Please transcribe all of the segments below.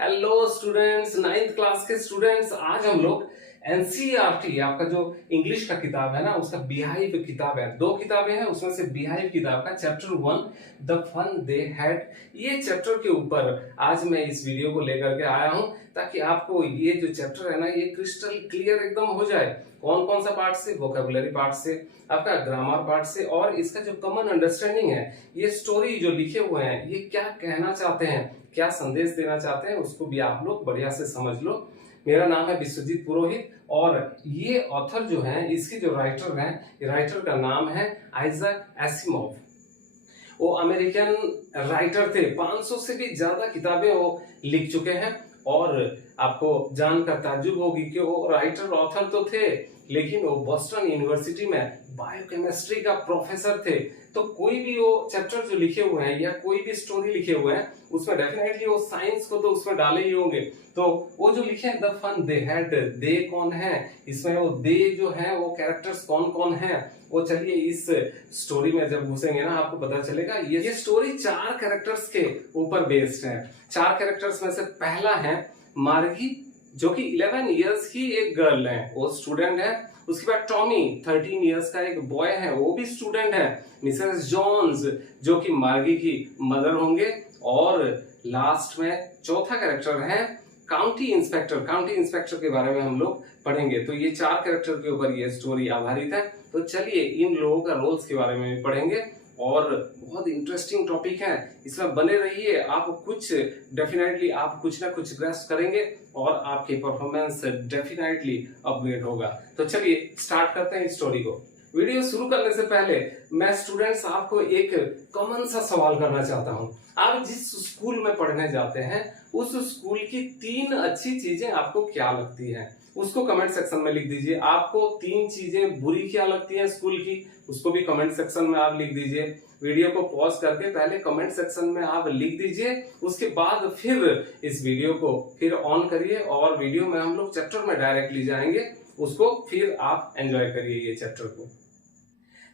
Hello students, ninth class के students, आज हम लोग एनसीईआरटी आपका जो इंग्लिश का किताब है ना, उसका बिहाइव किताब है। दो किताबें हैं, उसमें से बिहाइव किताब का chapter 1 the fun they had, ये चैप्टर के ऊपर आज मैं इस वीडियो को लेकर के आया हूं, ताकि आपको ये जो चैप्टर है ना, ये क्रिस्टल क्लियर एकदम हो जाए। कौन कौन सा पार्ट से, वोकैबुलरी पार्ट से, आपका ग्रामर पार्ट से, और इसका जो कॉमन अंडरस्टैंडिंग है, ये स्टोरी जो लिखे हुए हैं, ये क्या कहना चाहते हैं, क्या संदेश देना चाहते हैं, उसको भी आप लोग बढ़िया से समझ लो। मेरा नाम है विश्वजीत पुरोहित, और ये ऑथर जो हैं, इसके जो राइटर हैं, राइटर का नाम है आइजैक एसिमोव। वो अमेरिकन राइटर थे, 500 से भी ज्यादा किताबें वो लिख चुके हैं। और आपको जानकर ताज्जुब होगी कि वो राइटर ऑथर तो थे, लेकिन वो बोस्टन यूनिवर्सिटी में बायोकेमिस्ट्री का प्रोफेसर थे। तो कोई भी वो चैप्टर जो लिखे हुए हैं या कोई भी स्टोरी लिखे हुए हैं, उसमें डेफिनेटली वो साइंस को तो उसमें डाले ही होंगे। तो वो जो लिखे हैं द फन दे हैड, दे कौन है इसमें, वो दे जो है वो कैरेक्टर्स कौन कौन है, वो चलिए इस स्टोरी में जब घुसेंगे ना, आपको पता चलेगा। ये स्टोरी 4 कैरेक्टर्स के ऊपर बेस्ड है। 4 कैरेक्टर्स में से पहला है मार्गी, जो कि 11 इयर्स की एक गर्ल है, वो स्टूडेंट है। उसके बाद टॉमी 13 इयर्स का एक बॉय है, वो भी स्टूडेंट है। मिसेस जॉन्स, जो कि मार्गी की मदर होंगे। और लास्ट में चौथा कैरेक्टर है काउंटी इंस्पेक्टर। काउंटी इंस्पेक्टर के बारे में हम लोग पढ़ेंगे। तो ये 4 कैरेक्टर के ऊपर ये स्टोरी आधारित है। तो चलिए इन लोगों का रोल्स के बारे में भी पढ़ेंगे, और बहुत इंटरेस्टिंग टॉपिक है, इसमें बने रहिए। आप कुछ डेफिनेटली आप कुछ ना कुछ ग्रेस्प करेंगे, और आपकी परफॉर्मेंस डेफिनेटली अपग्रेड होगा। तो चलिए स्टार्ट करते हैं इस स्टोरी को। वीडियो शुरू करने से पहले मैं स्टूडेंट्स आपको एक कॉमन सा सवाल करना चाहता हूं। आप जिस स्कूल में पढ़ने जाते हैं, उस स्कूल की 3 अच्छी चीजें आपको क्या लगती हैं, उसको कमेंट सेक्शन में लिख दीजिए। आपको 3 चीजें बुरी क्या लगती हैं स्कूल की, उसको भी कमेंट सेक्शन में आप लिख दीजिए। वीडियो को पॉज करके पहले कमेंट सेक्शन में आप लिख दीजिए, उसके बाद फिर इस वीडियो को फिर ऑन करिए, और वीडियो में हम लोग चैप्टर में डायरेक्टली जाएंगे, उसको फिर आप एंजॉय करिए ये चैप्टर को।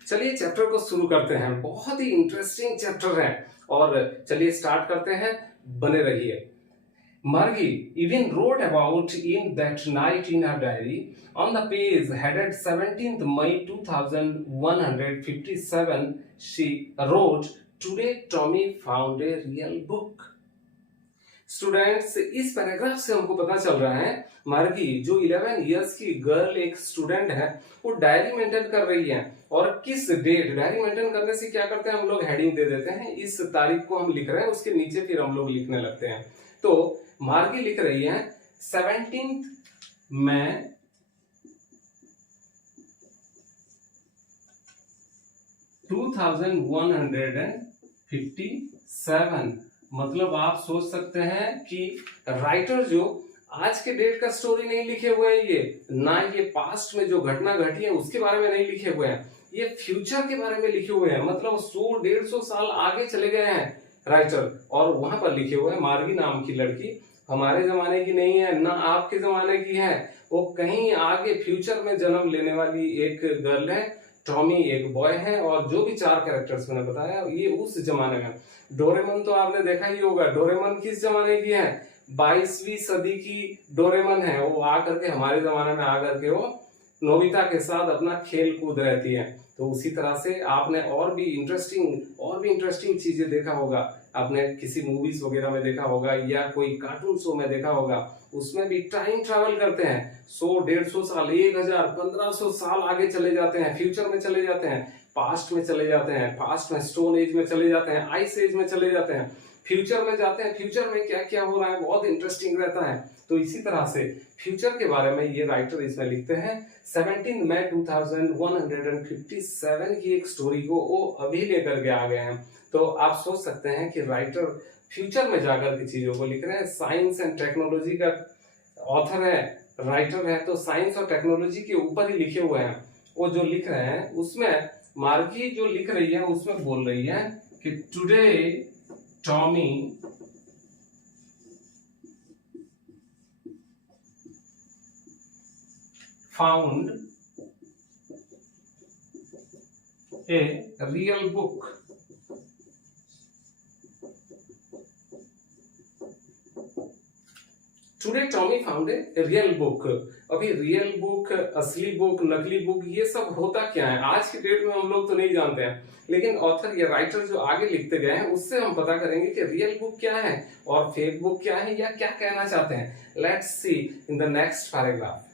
चलिए चैप्टर को शुरू करते हैं, बहुत ही इंटरेस्टिंग चैप्टर है, और चलिए स्टार्ट करते हैं, बने रहिए। Margie even wrote about in that night in her diary. On the page headed 17th May 2157, she wrote, "Today Tommy found a real book." Students, इस पैराग्राफ से हमको पता चल रहा है मार्गी जो 11 इयर्स की गर्ल एक स्टूडेंट है, वो डायरी मेंटेन कर रही है। और किस डेट, डायरी मेंटेन करने से क्या करते हैं हम लोग, हेडिंग दे देते हैं। इस तारीख को हम लिख रहे हैं, उसके नीचे फिर हम लोग लिखने लगते हैं। तो मार्गी लिख रही है 17 मई 2157। मतलब आप सोच सकते हैं कि राइटर जो आज के डेट का स्टोरी नहीं लिखे हुए हैं, ये ना ये पास्ट में जो घटना घटी है उसके बारे में नहीं लिखे हुए हैं, ये फ्यूचर के बारे में लिखे हुए हैं। मतलब 100-150 साल आगे चले गए हैं राइटर, और वहां पर लिखे हुए हैं मार्गी नाम की लड़की हमारे जमाने की नहीं है, ना आपके जमाने की है, वो कहीं आगे फ्यूचर में जन्म लेने वाली एक गर्ल है। टॉमी एक बॉय है, और जो भी 4 कैरेक्टर्स मैंने बताया ये उस जमाने में। डोरेमन तो आपने देखा ही होगा। डोरेमन किस जमाने की है, 22वीं सदी की डोरेमन है। वो आकर के हमारे जमाने में आकर के वो नोबिता के साथ अपना खेल कूद रहती है। तो उसी तरह से आपने और भी इंटरेस्टिंग चीजें देखा होगा, आपने किसी मूवीज वगैरह में देखा होगा, या कोई कार्टून शो में देखा होगा, उसमें भी टाइम ट्रैवल करते हैं। 100-150 साल, 1000-1500 साल आगे चले जाते हैं, फ्यूचर में चले जाते हैं, पास्ट में चले जाते हैं, पास्ट में स्टोन एज में चले जाते हैं, आइस एज में चले जाते हैं, फ्यूचर में जाते हैं। फ्यूचर में क्या क्या हो रहा है बहुत इंटरेस्टिंग रहता है। तो इसी तरह से फ्यूचर के बारे में ये राइटर इसमें लिखते हैं। 17 मई 2157 की एक स्टोरी को वो अभी लेकर के आ गए हैं। तो आप सोच सकते हैं कि राइटर फ्यूचर में जाकर के चीजों को लिख रहे हैं। साइंस एंड टेक्नोलॉजी का ऑथर है, राइटर है, तो साइंस और टेक्नोलॉजी के ऊपर ही लिखे हुए हैं। वो जो लिख रहे हैं उसमें मार्गी जो लिख रही है उसमें बोल रही है कि today Tommy found a real book. Today Tommy found a real book. अभी रियल बुक, असली बुक, नकली बुक, ये सब होता क्या है आज की डेट में हम लोग तो नहीं जानते हैं, लेकिन ऑथर या राइटर जो आगे लिखते गए हैं उससे हम पता करेंगे कि रियल बुक क्या है और फेक बुक क्या है या क्या कहना चाहते हैं। Let's see in the next paragraph.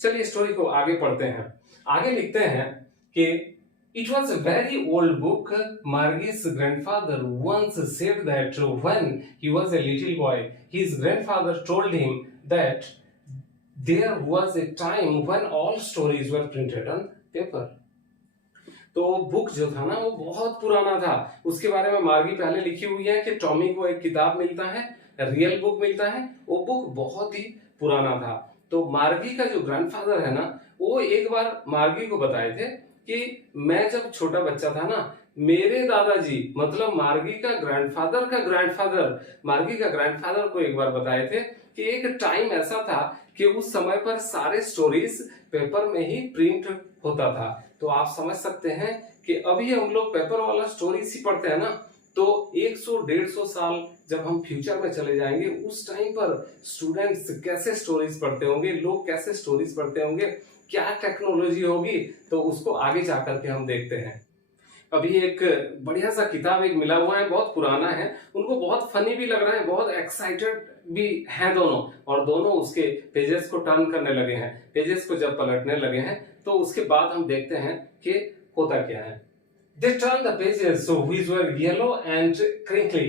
चलिए स्टोरी को आगे पढ़ते हैं। आगे लिखते हैं कि it was a very old book. Margie's grandfather once said that when he was a little boy, his grandfather told him that there was a time when all stories were printed on paper. तो book जो था ना वो बहुत पुराना था। उसके बारे में मार्गी पहले लिखी हुई है कि टॉमी को एक किताब मिलता है, रियल बुक मिलता है, वो बुक बहुत ही पुराना था। तो मार्गी का जो ग्रैंडफादर है ना, वो एक बार मार्गी को बताए थे कि मैं जब छोटा बच्चा था ना, मेरे दादाजी मतलब मार्गी का ग्रैंडफादर मार्गी का ग्रैंडफादर को एक बार बताए थे कि एक टाइम ऐसा था कि उस समय पर सारे स्टोरीज पेपर में ही प्रिंट होता था। तो आप समझ सकते हैं कि अभी हम लोग पेपर वाला स्टोरीज ही पढ़ते हैं ना, तो 100-150 साल जब हम फ्यूचर में चले जाएंगे उस टाइम पर स्टूडेंट्स कैसे स्टोरीज पढ़ते होंगे, लोग कैसे स्टोरीज पढ़ते होंगे, क्या टेक्नोलॉजी होगी, तो उसको आगे जाकर के हम देखते हैं। अभी एक बढ़िया सा किताब एक मिला हुआ है, बहुत पुराना है, उनको बहुत फनी भी लग रहा है, बहुत एक्साइटेड भी हैं दोनों, और दोनों उसके पेजेस को टर्न करने लगे हैं। पेजेस को जब पलटने लगे हैं तो उसके बाद हम देखते हैं कि होता क्या है। They turned the pages so which were yellow and crinkly,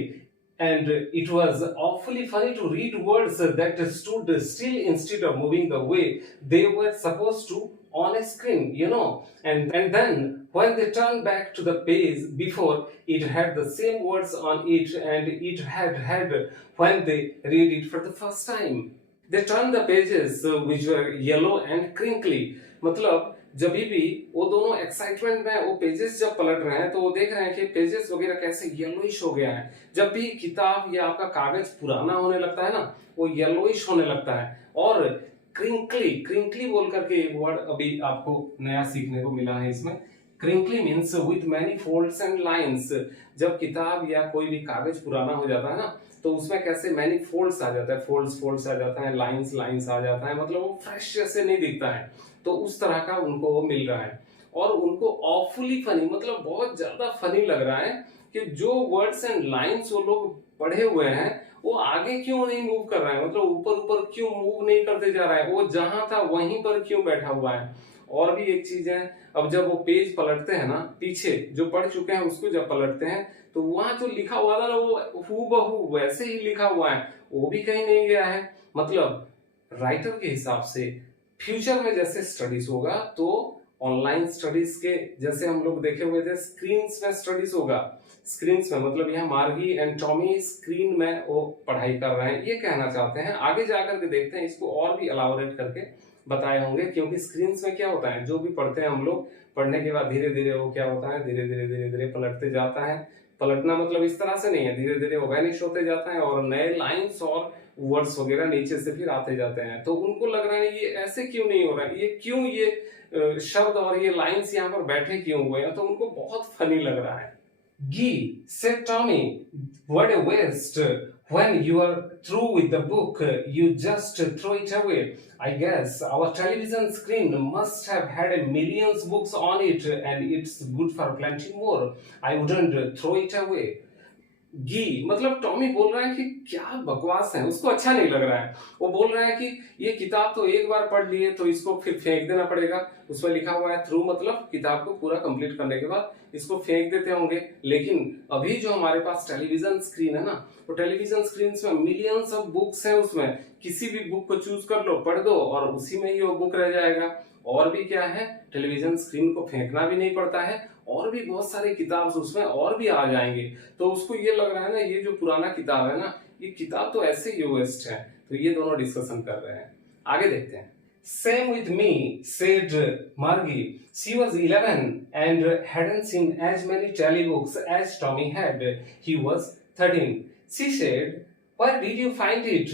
and it was awfully funny to read words that stood still instead of moving the way they were supposed to on a screen, you know. And then when they turned back to the page before, it had the same words on it and it had when they read it for the first time. They turned the pages which were yellow and crinkly. मतलब जब भी वो दोनों excitement में वो pages जब पलट रहे हैं तो वो देख रहे हैं कि पेजेस वगैरह कैसे येलोइश हो गया है। जब भी किताब या आपका कागज पुराना होने लगता है ना, वो येलोइश होने लगता है। और क्रिंकली बोल करके एक वर्ड अभी आपको नया सीखने को मिला है इसमें। Crinkly means with many folds and lines. जब किताब या कोई भी कागज पुराना हो जाता है ना, तो उसमें कैसे मैनी फोल्ड्स आ जाता है, फोल्ड्स आ जाता है, लाइंस आ जाता है, मतलब वो फ्रेश जैसे नहीं दिखता है। तो उस तरह का उनको वो मिल रहा है और उनको ऑफुली फनी, मतलब बहुत ज्यादा फनी लग रहा है कि जो वर्ड्स एंड लाइंस वो लोग पढ़े हुए हैं वो आगे क्यों नहीं मूव कर रहा है, मतलब ऊपर क्यों मूव नहीं करते जा रहा है, वो जहां था वहीं पर क्यों बैठा हुआ है। और भी एक चीज है, अब जब वो पेज पलटते हैं ना, पीछे जो पढ़ चुके हैं उसको जब पलटते हैं तो वहां जो लिखा हुआ था ना वो हूबहू वैसे ही लिखा हुआ है, वो भी कहीं नहीं गया है। मतलब राइटर के हिसाब से फ्यूचर में जैसे स्टडीज होगा तो ऑनलाइन स्टडीज के जैसे हम लोग देखे हुए थे स्क्रीन्स में स्टडीज होगा। स्क्रीन्स में मतलब यहाँ मार्गी एंड टॉमी स्क्रीन में वो पढ़ाई कर रहे हैं, ये कहना चाहते हैं। आगे जाकर के देखते हैं, इसको और भी एलाबोरेट करके बताए होंगे, क्योंकि स्क्रीन्स में क्या होता है, जो भी पढ़ते हैं हम लोग, पढ़ने के बाद धीरे धीरे वो क्या होता है, धीरे धीरे पलटते जाता है। पलटना मतलब इस तरह से नहीं है, धीरे धीरे वो वैनिश होते जाता है और नए लाइंस और वर्ड्स वगैरह नीचे से फिर आते जाते हैं। तो उनको लग रहा है ये ऐसे क्यों नहीं हो रहा है, ये क्यों ये शब्द और ये लाइंस यहाँ पर बैठे क्यों हुए हैं, तो उनको बहुत फनी लग रहा है। Gee, said Tommy, what a waste. When you are through with the book, you just throw it away. I guess our television screen must have had a millions books on it and it's good for plenty more. I wouldn't throw it away. गी मतलब Tommy बोल रहा है कि क्या बकवास है, उसको अच्छा नहीं लग रहा है। वो बोल रहा है कि ये किताब तो एक बार पढ़ लिए तो इसको फिर फेंक देना पड़ेगा। उसमें लिखा हुआ है थ्रू, मतलब किताब को पूरा कंप्लीट करने के बाद इसको फेंक देते होंगे। लेकिन अभी जो हमारे पास टेलीविजन स्क्रीन है ना, वो टेलीविजन स्क्रीन में मिलियंस ऑफ बुक्स हैं, उसमें किसी भी बुक को चूज कर लो, पढ़ दो और उसी में ही वो बुक रह जाएगा। और भी क्या है, टेलीविजन स्क्रीन को फेंकना भी नहीं पड़ता है और भी बहुत सारे किताब उसमें और भी आ जाएंगे। तो उसको ये लग रहा है ना, ये जो पुराना किताब है ना, ये किताब तो ऐसे ही वेस्ट है। तो ये दोनों डिस्कशन कर रहे हैं, आगे देखते हैं। Same with me, said Margie. She was 11 and hadn't seen as many telebooks as Tommy had. He was 13. She said, "Where did you find it?"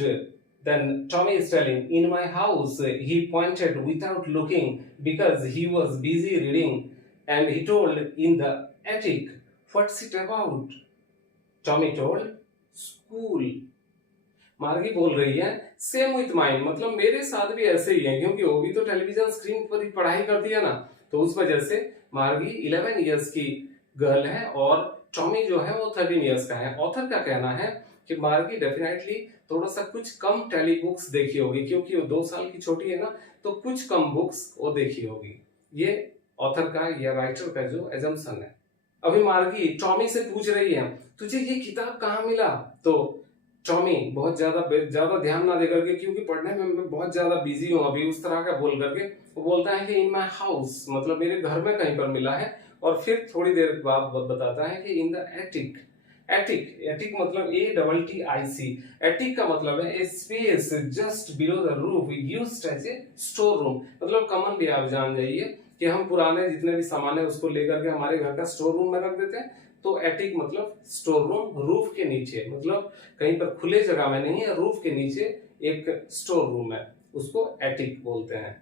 Then Tommy is telling, "In my house." He pointed without looking because he was busy reading, and he told, "In the attic." "What's it about?" Tommy told, "School." मार्गी बोल रही है same with mine, मतलब मेरे साथ भी ऐसे ही है, क्योंकि वो भी तो टेलीविजन स्क्रीन पर ही पढ़ाई करती है ना, तो उस वजह से मार्गी 11 इयर्स की गर्ल है और टॉमी जो है वो 13 इयर्स का है। ऑथर का कहना है कि मार्गी डेफिनेटली थोड़ा सा कुछ कम टेली बुक्स देखी होगी, क्योंकि वो 2 साल की छोटी है ना, तो कुछ कम बुक्स वो देखी होगी। ये ऑथर का या राइटर का जो एजम्पशन है। अभी मार्गी टॉमी से पूछ रही है तुझे ये किताब कहाँ मिला, तो टॉमी बहुत ज्यादा ध्यान ना देकर के, क्योंकि पढ़ने में मैं बहुत ज्यादा बिजी हूँ अभी, उस तरह का बोल करके वो बोलता है कि इन माई हाउस, मतलब मेरे घर में कहीं पर मिला है। और फिर थोड़ी देर बाद बताता है कि इन द एटिक। एटिक मतलब ATTIC। एटिक का मतलब है a space just below the roof used as a store room. मतलब कॉमनली आप जान जाइए कि हम पुराने जितने भी सामान है उसको लेकर के हमारे घर का स्टोर रूम में रख देते हैं, तो एटिक मतलब स्टोर रूम, रूफ के नीचे, मतलब कहीं पर खुले जगह में नहीं है, रूफ के नीचे एक स्टोर रूम है, उसको एटिक बोलते हैं।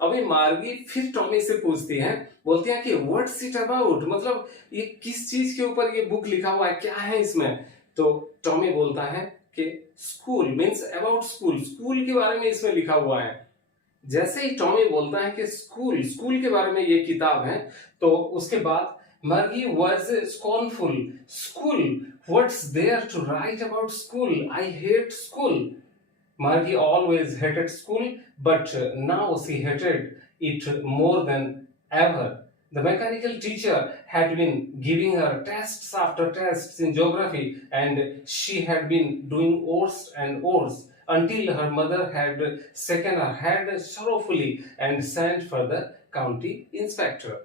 अभी मार्गी फिर टॉमी से पूछती है, बोलती है कि व्हाट्स इट अबाउट, मतलब ये किस चीज के ऊपर ये बुक लिखा हुआ है, क्या है इसमें। तो टॉमी बोलता है कि school means about school, school के बारे में इसमें लिखा हुआ है। जैसे ही टॉमी बोलता है कि स्कूल के बारे में ये किताब है, तो उसके बाद Margie was scornful. School, what's there to write about school, I hate school. Margie always hated school, but now she hated it more than ever. The mechanical teacher had been giving her tests after tests in geography, and she had been doing worse and worse until her mother had shaken her head sorrowfully and sent for the county inspector.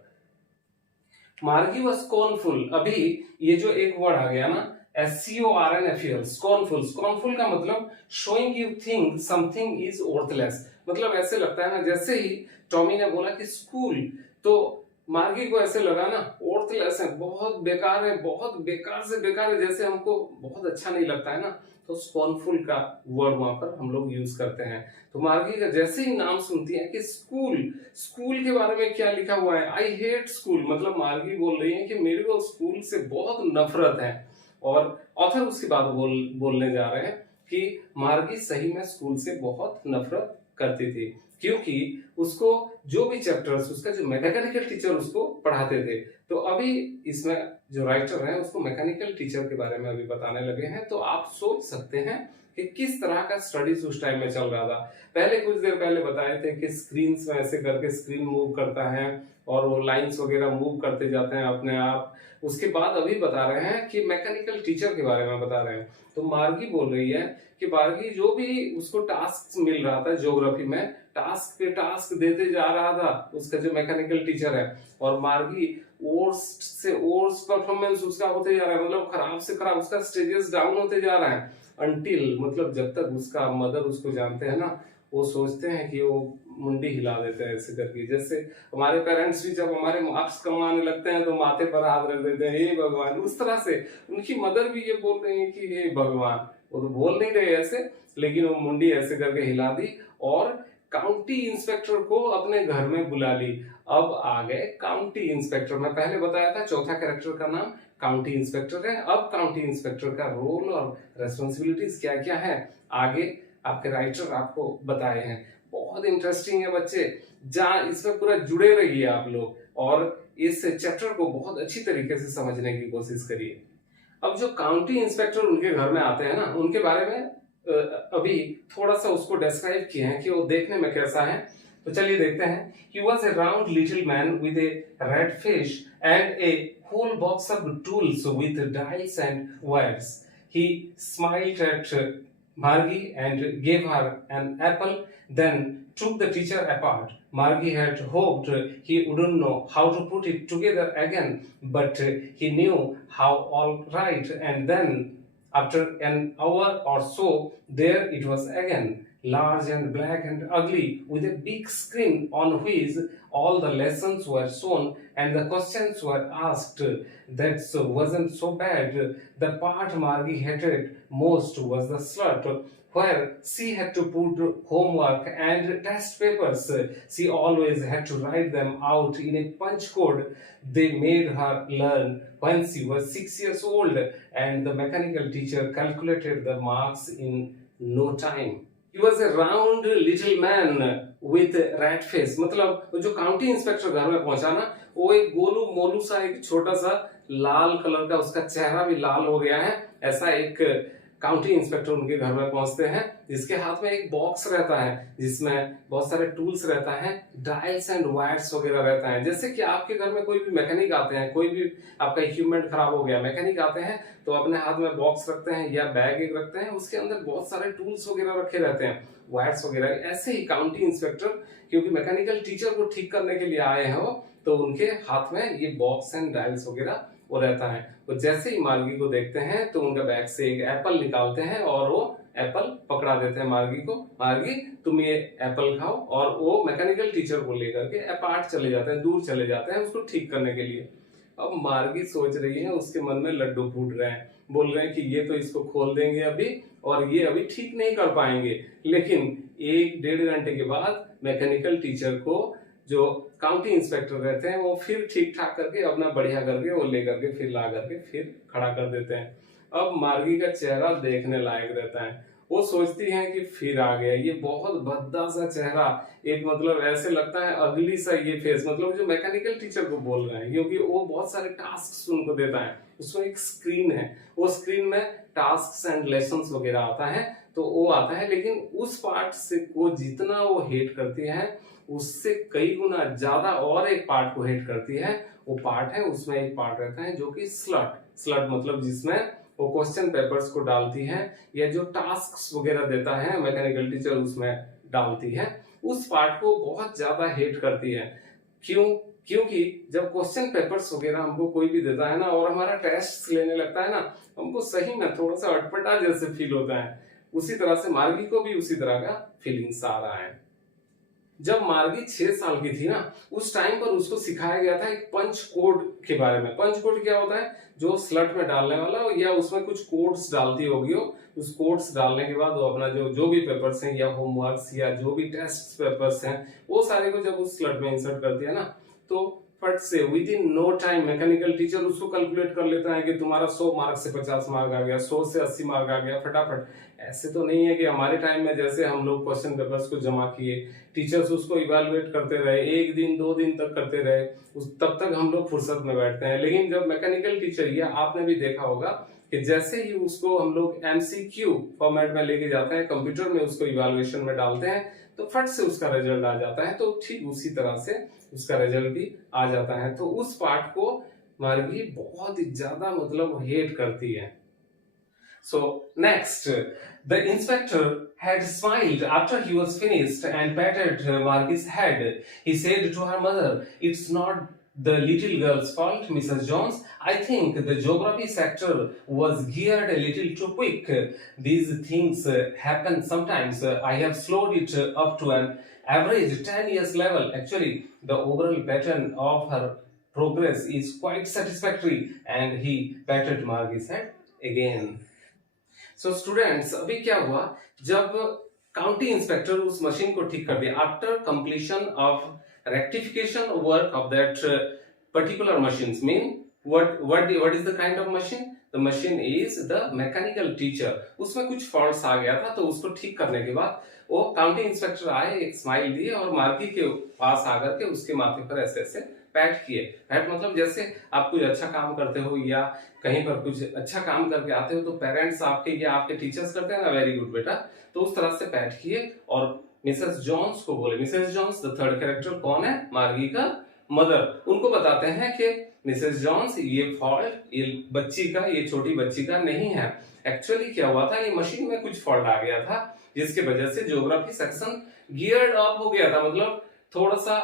मार्गी was scornful. अभी ये जो एक word आ गया ना, SCORNFUL, scornful. Scornful का मतलब showing you think something is worthless, मतलब ऐसे लगता है ना, जैसे ही टॉमी ने बोला कि स्कूल, तो मार्गी को ऐसे लगा ना वर्थलेस है, बहुत बेकार है, बहुत बेकार से बेकार है, जैसे हमको बहुत अच्छा नहीं लगता है ना, तो स्कॉर्नफुल का वर्ड वहां पर हम लोग यूज करते हैं। तो मार्गी का जैसे ही नाम सुनती है कि स्कूल के बारे में क्या लिखा हुआ है, आई हेट स्कूल, मतलब मार्गी बोल रही है कि मेरे को स्कूल से बहुत नफरत है। और ऑथर उसके बाद बोलने जा रहे हैं कि मार्गी सही में स्कूल से बहुत नफरत करती थी, क्योंकि उसको जो भी चैप्टर्स उसका जो मैकेनिकल टीचर उसको पढ़ाते थे। तो अभी इसमें जो राइटर है उसको मैकेनिकल टीचर के बारे में अभी बताने लगे हैं, तो आप सोच सकते हैं कि किस तरह का स्टडीज उस टाइम में चल रहा था। पहले कुछ देर पहले बताए थे कि स्क्रीन में ऐसे करके स्क्रीन मूव करता है और वो लाइंस वगैरह मूव करते जाते हैं अपने आप। उसके बाद अभी बता रहे हैं कि मैकेनिकल टीचर के बारे में बता रहे हैं। तो मार्गी बोल रही है कि मार्गी जो भी उसको टास्क मिल रहा था ज्योग्राफी में, टास्क पे टास्क देते जा रहा था उसका जो मैकेनिकल टीचर है, और मार्गी वर्स्ट से वर्स्ट परफॉर्मेंस उसका होते जा रहा है, मतलब खराब से खराब उसका स्टेजेस डाउन होते जा रहा है, अंटिल मतलब जब तक उसका मदर उसको जानते हैं ना, वो सोचते हैं कि वो मुंडी हिला देते हैं ऐसे करके। जैसे हमारे पेरेंट्स भी जब हमारे मार्क्स कम आने लगते हैं तो माथे पर हाथ रख देते हैं, हे भगवान, उस तरह से उनकी मदर भी ये बोल रही है कि हे भगवान। वो तो बोल नहीं रहे ऐसे, लेकिन वो मुंडी ऐसे करके हिला दी और काउंटी इंस्पेक्टर को अपने घर में बुला ली। अब आ गए काउंटी इंस्पेक्टर। मैं पहले बताया था चौथा कैरेक्टर का नाम काउंटी इंस्पेक्टर है। अब काउंटी इंस्पेक्टर का रोल और रेस्पॉन्सिबिलिटीज क्या क्या है आगे आपके राइटर आपको बताए हैं। बहुत इंटरेस्टिंग है बच्चे, जहाँ इसमें पूरा जुड़े रहिए आप लोग और इस चैप्टर को बहुत अच्छी तरीके से समझने की कोशिश करिए। अब जो काउंटी इंस्पेक्टर उनके घर में आते हैं ना, उनके बारे में अभी थोड़ा सा उसको डिस्क्राइब किए हैं कि वो देखने में कैसा है। तो चलिए देखते हैं। He was a round little man with a red face and a whole box of tools with dials and wires. He smiled at Margie and gave her an apple, then took the teacher apart. Margie had hoped he wouldn't know how to put it together again, but he knew how all right, and then after an hour or so, there it was again, large and black and ugly, with a big screen on which all the lessons were shown and the questions were asked. That wasn't so bad. The part Margie hated most was the slut, where she had to put homework and test papers. She always had to write them out in a punch code they made her learn when she was 6 years old, and the mechanical teacher calculated the marks in no time. He was a round little man with rat face. मतलब जो county inspector घर में पहुंचा ना, वो एक गोलू मोलू सा एक छोटा सा लाल कलर का, उसका चेहरा भी लाल हो गया है, ऐसा एक काउंटी इंस्पेक्टर उनके घर में पहुंचते हैं, जिसके हाथ में एक बॉक्स रहता है जिसमें बहुत सारे टूल्स रहता है, डायल्स एंड वायर्स वगैरह रहता है। जैसे कि आपके घर में कोई भी मैकेनिक आते हैं, कोई भी आपका इक्विपमेंट खराब हो गया, मैकेनिक आते हैं तो अपने हाथ में बॉक्स रखते हैं या बैग एक रखते हैं, उसके अंदर बहुत सारे टूल्स वगैरह रखे रहते हैं, वायर्स वगैरह। ऐसे ही काउंटी इंस्पेक्टर क्योंकि मैकेनिकल टीचर को ठीक करने के लिए आए हैं वो, तो उनके हाथ में ये बॉक्स एंड डायल्स वगैरह वो रहता है। तो जैसे ही मार्गी को देखते हैं तो उनका बैग से एक एप्पल निकालते हैं और वो एप्पल पकड़ा देते हैं मार्गी को, मार्गी तुम ये एप्पल खाओ, और वो मैकेनिकल टीचर को लेकर के अपार्ट चले जाते हैं, दूर चले जाते हैं उसको ठीक करने के लिए। अब मार्गी सोच रही है, उसके मन में लड्डू फूट रहे हैं, बोल रहे हैं कि ये तो इसको खोल देंगे अभी और ये अभी ठीक नहीं कर पाएंगे। लेकिन 1-1.5 घंटे के बाद मैकेनिकल टीचर को जो काउंटी इंस्पेक्टर रहते हैं वो फिर ठीक ठाक करके अपना बढ़िया करके वो लेकर के फिर ला करके फिर खड़ा कर देते हैं। अब मार्गी का चेहरा देखने लायक रहता है, वो सोचती हैं कि फिर आ गया ये बहुत भद्दा सा चेहरा, एक मतलब ऐसे लगता है अगली सा ये फेस, मतलब जो मैकेनिकल टीचर को बोल रहे हैं, क्योंकि वो बहुत सारे टास्क उनको देता है, उसमें एक स्क्रीन है, वो स्क्रीन में टास्क एंड लेसन्स वगैरह आता है, तो वो आता है। लेकिन उस पार्ट से को जितना वो हेट करती है उससे कई गुना ज्यादा और एक पार्ट को हेट करती है। वो पार्ट है, उसमें एक पार्ट रहता है जो कि स्लट मतलब जिसमें वो क्वेश्चन पेपर्स को डालती है या जो टास्क वगैरह देता है मैकेनिकल टीचर उसमें डालती है, उस पार्ट को बहुत ज्यादा हेट करती है। क्यों? क्योंकि जब क्वेश्चन पेपर्स वगैरह हमको कोई भी देता है ना और हमारा टेस्ट लेने लगता है ना, हमको सही में थोड़ा सा अटपटा जैसे फील होता है। उसी तरह से मार्गी को भी उसी तरह का फीलिंग्स आ रहा है। जब मार्गी 6 साल की थी ना, उस टाइम पर उसको सिखाया गया था एक पंच कोड के बारे में। पंच कोड क्या होता है? जो स्लट में डालने वाला या उसमें कुछ कोड्स डालती होगी हो, उस कोड्स डालने के बाद वो अपना जो भी पेपर्स हैं या होमवर्क्स या जो भी टेस्ट पेपर्स हैं वो सारे को जब उस स्लट में इंसर्ट करती है ना, तो फट से within no time mechanical teacher उसको कैलकुलेट कर लेता है कि तुम्हारा 100 मार्क से 50 मार्क आ गया, 100 से 80 मार्क आ गया फटाफट। ऐसे तो नहीं है कि हमारे टाइम में जैसे हम लोग क्वेश्चन पेपर्स को जमा किए, टीचर्स उसको इवेलुएट करते रहे, 1 दिन 2 दिन तक करते रहे, तब तक हम लोग फुर्सत में बैठते हैं। लेकिन जब मैकेनिकल टीचर, या आपने भी देखा होगा कि जैसे ही उसको हम लोग MCQ फॉर्मेट में लेके जाते हैं, कंप्यूटर में उसको इवेलुएशन में डालते हैं, तो फट से उसका रिजल्ट आ जाता है। तो ठीक उसी तरह से उसका रिजल्ट भी आ जाता है। तो उस पार्ट को मार्गी बहुत ही ज्यादा मतलब हेट करती है। So next, the inspector had smiled after he was finished and patted Margie's head. He said to her mother, "It's not the little girl's fault, Mrs. Jones. I think the geography sector was geared a little too quick. These things happen sometimes. I have slowed it up to an average 10 years level. Actually, the overall pattern of her progress is quite satisfactory." And he patted Margie's head again. So students, अभी क्या हुआ, जब county inspector उस machine को ठीक कर दिया, after completion of rectification work of that particular machine, mean what is the kind of machine? The machine is the mechanical teacher. उसमें कुछ फॉल्ट्स आ गया था, तो उसको ठीक करने के बाद वो काउंटी इंस्पेक्टर आए, एक स्माइल दिए और मार्गी के पास आकर के उसके माथे पर ऐसे ऐसे पैट किए। पैट मतलब जैसे आप कुछ अच्छा काम करते हो या कहीं पर कुछ अच्छा काम करके आते हो तो पेरेंट्स आपके या आपके टीचर्स करते हैं ना, वेरी गुड बेटा, तो उस तरह से पैट किए और मिसेस जॉन्स को बोले। Mrs Jones the third character कौन है? मार्गी का मदर। उनको बताते हैं कि मिसेस जॉन्स, ये फॉल्ट ये बच्ची का, ये छोटी बच्ची का नहीं है। एक्चुअली क्या हुआ था, ये मशीन में कुछ फॉल्ट आ गया था जिसके वजह से ज्योग्राफी सेक्शन गियर्ड अप हो गया था, मतलब थोड़ा सा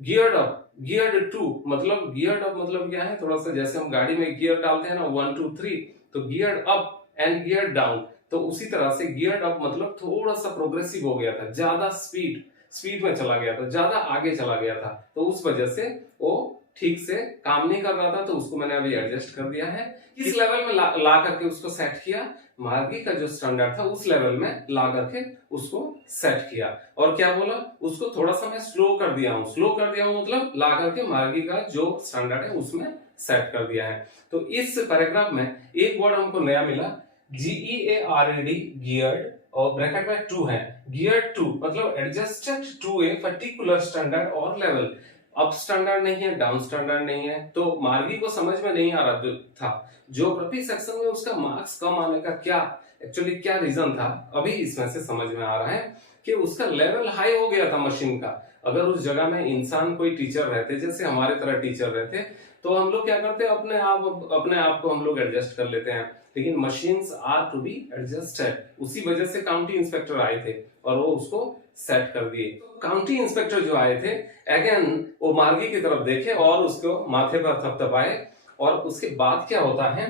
गियर्ड अप। गियर्ड टू मतलब गियर्ड अप मतलब क्या है, थोड़ा सा जैसे हम गाड़ी में गियर डालते हैं ना 1 2 3, तो geared up and geared down, तो उसी तरह से गियर्ड अप मतलब थोड़ा सा प्रोग्रेसिव हो गया था, ज्यादा स्पीड में चला गया था, ज्यादा आगे चला गया था, तो उस वजह से वो ठीक से काम नहीं कर रहा था, तो उसको मैंने अभी एडजस्ट कर दिया है। इस लेवल में ला करके उसको सेट किया, मार्गी का जो स्टैंडर्ड था उस लेवल में ला करके उसको सेट किया। और क्या बोला, उसको थोड़ा सा मैं स्लो कर दिया हूँ। स्लो कर दिया हूँ मतलब ला करके मार्गी का जो स्टैंडर्ड है उसमें सेट कर दिया है। तो इस पैराग्राफ में एक वर्ड हमको नया मिला, GEARD, गियर्ड, और ब्रैकेट में टू है, गियर्ड टू मतलब adjusted to a particular standard और लेवल। अप स्टैंडर्ड नहीं है, डाउन स्टैंडर्ड नहीं है। तो मार्गी को समझ में नहीं आ रहा था ज्योग्राफी सेक्शन में उसका मार्क्स कम आने का क्या रीजन था, अभी इसमें से समझ में आ रहा है कि उसका लेवल हाई हो गया था मशीन का। अगर उस जगह में इंसान कोई टीचर रहते, जैसे हमारे तरह टीचर रहते, तो हम लोग क्या करते हैं, अपने आप को हम लोग एडजस्ट कर लेते हैं। लेकिन machines are to be adjusted, उसी वजह से काउंटी इंस्पेक्टर आए थे और वो उसको सेट कर दिए। काउंटी इंस्पेक्टर जो आए थे, अगेन वो मार्गी की तरफ देखे और उसको माथे पर थपथपाए, और उसके बाद क्या होता है,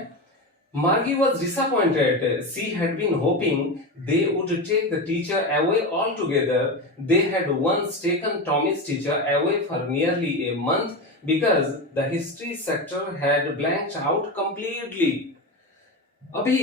Margie was disappointed. She had been hoping they would take the teacher away altogether. They had once taken Tommy's teacher away for nearly a month because the history sector had blanked out completely. अभी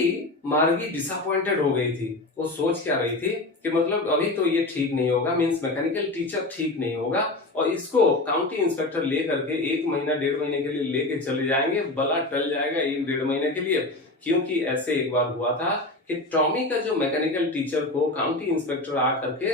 मार्गी disappointed हो गई थी। वो सोच क्या रही थी कि मतलब अभी तो ये ठीक नहीं होगा, मींस मैकेनिकल टीचर ठीक नहीं होगा, और इसको काउंटी इंस्पेक्टर लेकर के 1 महीना 1.5 महीने के लिए लेके चले जाएंगे, बला टल जाएगा 1-1.5 महीने के लिए। क्योंकि ऐसे एक बार हुआ था कि टॉमी का जो मैकेनिकल टीचर को काउंटी इंस्पेक्टर आ करके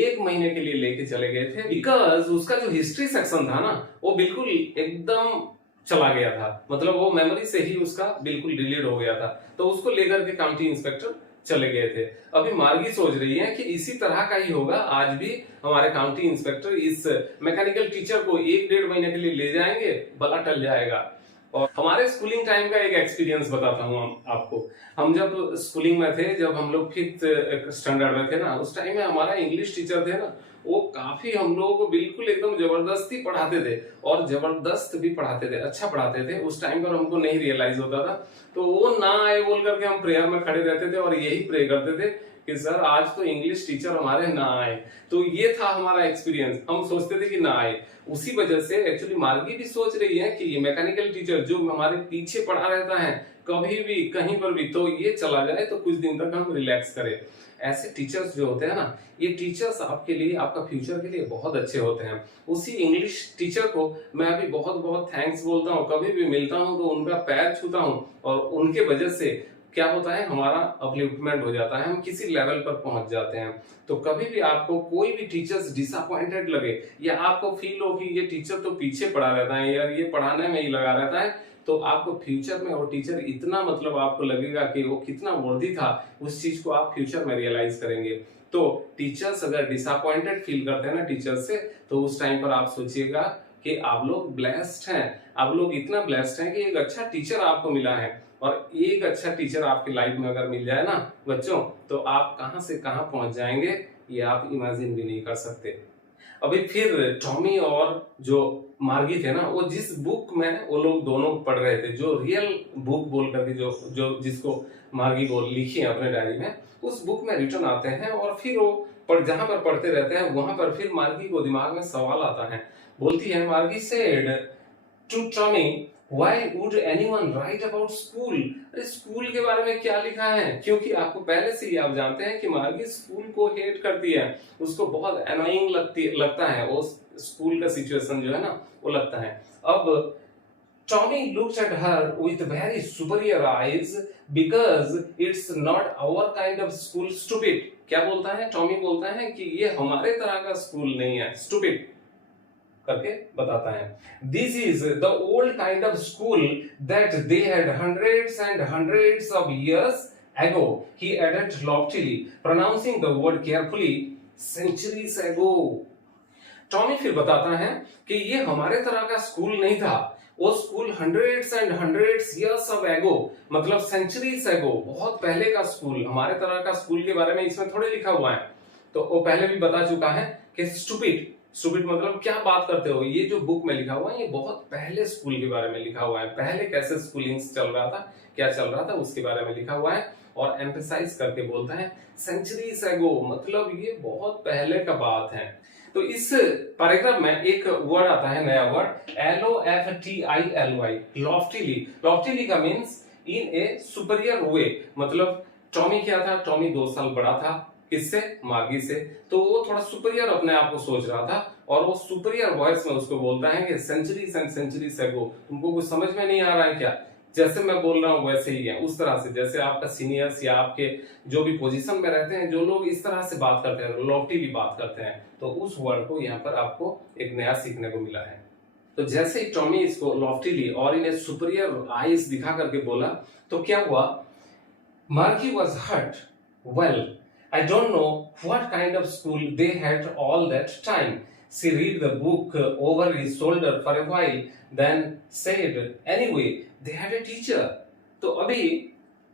1 महीने के लिए लेके चले गए थे, बिकॉज उसका जो हिस्ट्री सेक्शन था ना, वो बिल्कुल एकदम चला गया था, मतलब वो मेमोरी से ही उसका बिल्कुल डिलीट हो गया था। तो उसको लेकर के काउंटी इंस्पेक्टर चले गए थे। अभी मार्गी सोच रही है कि इसी तरह का ही होगा, आज भी हमारे काउंटी इंस्पेक्टर इस मैकेनिकल टीचर को 1-1.5 महीने के लिए ले जाएंगे, बला टल जाएगा। और हमारे स्कूलिंग टाइम का एक एक्सपीरियंस बताता हूँ आपको। हम जब स्कूलिंग में थे, जब हम लोग 5th स्टैंडर्ड में थे ना, उस टाइम में हमारा इंग्लिश टीचर थे ना, वो काफी हम लोगों को बिल्कुल एकदम जबरदस्ती पढ़ाते थे, और जबरदस्त भी पढ़ाते थे, अच्छा पढ़ाते थे। उस टाइम पर हमको नहीं रियलाइज होता था, तो वो ना आए बोल करके हम प्रेयर में खड़े रहते थे और यही प्रे करते थे कि सर आज तो इंग्लिश टीचर हमारे ना आए। तो ये था हमारा एक्सपीरियंस, हम सोचते थे कि ना आए। उसी वजह से एक्चुअली मार्गी भी सोच रही है कि ये मैकेनिकल टीचर जो हमारे पीछे पड़ा रहता है, कभी भी कहीं पर भी, तो ये चला जाए तो कुछ दिन तक हम रिलैक्स करें। ऐसे टीचर्स जो होते हैं ना, ये टीचर्स आपके लिए, आपका फ्यूचर के लिए बहुत अच्छे होते हैं। उसी इंग्लिश टीचर को मैं अभी बहुत बहुत थैंक्स बोलता हूँ, कभी भी मिलता हूँ तो उनका पैर छूता हूँ, और उनके वजह से क्या होता है, हमारा अपलिफ्टमेंट हो जाता है, हम किसी लेवल पर पहुंच जाते हैं। तो कभी भी आपको कोई भी टीचर्स डिसअपॉइंटेड लगे, या आपको फील हो कि ये टीचर तो पीछे पड़ा रहता है यार, ये पढ़ाने में ही लगा रहता है, तो आपको फ्यूचर में वो टीचर इतना, मतलब आपको लगेगा कि वो कितना वर्दी था, उस चीज को आप फ्यूचर में रियलाइज करेंगे। तो टीचर्स अगर डिसअपॉइंटेड फील करते हैं ना टीचर से, तो उस टाइम पर आप सोचिएगा कि आप लोग ब्लेस्ड हैं, आप लोग इतना ब्लेस्ड हैं कि एक अच्छा टीचर आपको मिला है। और एक अच्छा टीचर आपकी लाइफ में अगर मिल जाए ना बच्चों, तो आप कहां से कहां पहुंच जाएंगे, ये आप इमेजिन भी नहीं कर सकते। अभी फिर टॉमी और जो मार्गी थे ना, वो जिस बुक में वो लोग दोनों पढ़ रहे थे, जो रियल बुक बोल करके जो जिसको मार्गी बोल लिखी है अपने डायरी में, उस बुक में रिटर्न आते हैं, और फिर वो जहां पर पढ़ते रहते हैं, वहां पर फिर मार्गी को दिमाग में सवाल आता है। बोलती है, Margie said to Tommy, Why would anyone write about school? अरे स्कूल के बारे में क्या लिखा है? क्योंकि आपको पहले से ही आप जानते हैं कि मार्गी स्कूल को हेट करती है, उसको बहुत एनोइंग लगता है, वो स्कूल का सिचुएशन जो है ना, वो लगता है। अब Tommy looked at her with very superior eyes because it's not our kind of school, stupid। क्या बोलता है टॉमी? बोलता है कि ये हमारे तरह का स्कूल नहीं है, stupid करके बताता है। This is the old kind of school that they had hundreds and hundreds of years ago, he added loftily, pronouncing the word carefully, centuries ago। Tommy फिर बताता है कि ये हमारे तरह का स्कूल नहीं था, वो school hundreds and hundreds years of ago, मतलब centuries ago, बहुत पहले का स्कूल। हमारे तरह का स्कूल के बारे में इसमें थोड़े लिखा हुआ है, तो वो पहले भी बता चुका है कि स्टूपिड मतलब क्या बात करते हो, ये जो बुक में लिखा हुआ है ये बहुत पहले स्कूल के बारे में लिखा हुआ है, पहले कैसे स्कूलिंग चल रहा था, क्या चल रहा था, उसके बारे में लिखा हुआ है। और एम्फेसाइज करके बोलता है सेंचुरीज एगो, मतलब ये बहुत पहले का बात है। तो इस पैराग्राफ में एक वर्ड आता है, नया वर्ड, LOFTILY, लॉफ्टीली। लॉफ्टीली का मीन्स इन ए सुपीरियर वे, मतलब टॉमी क्या था, टॉमी 2 साल बड़ा था, किससे? मार्गी से। तो वो थोड़ा सुपीरियर अपने आप को सोच रहा था और वो सुपीरियर वॉइस में उसको बोलता है कि सेंचुरीज एंड सेंचुरीज अगो, तुमको कुछ समझ में नहीं आ रहा है क्या? जैसे मैं बोल रहा हूँ वैसे ही है, उस तरह से जैसे आपका सीनियर्स या आपके जो भी पोजीशन में रहते हैं, जो लोग इस तरह से बात करते हैं, लॉफ्टीली बात करते हैं, तो उस वर्ड को यहाँ पर आपको एक नया सीखने को मिला है। तो जैसे ही टॉमी इसको लॉफ्टीली और इन सुपीरियर आइज दिखा करके बोला, तो क्या हुआ? Marky was hurt. Well, I don't know what kind of school they had all that time. She read the book over his shoulder for a while, then said, anyway, they had a teacher. तो अभी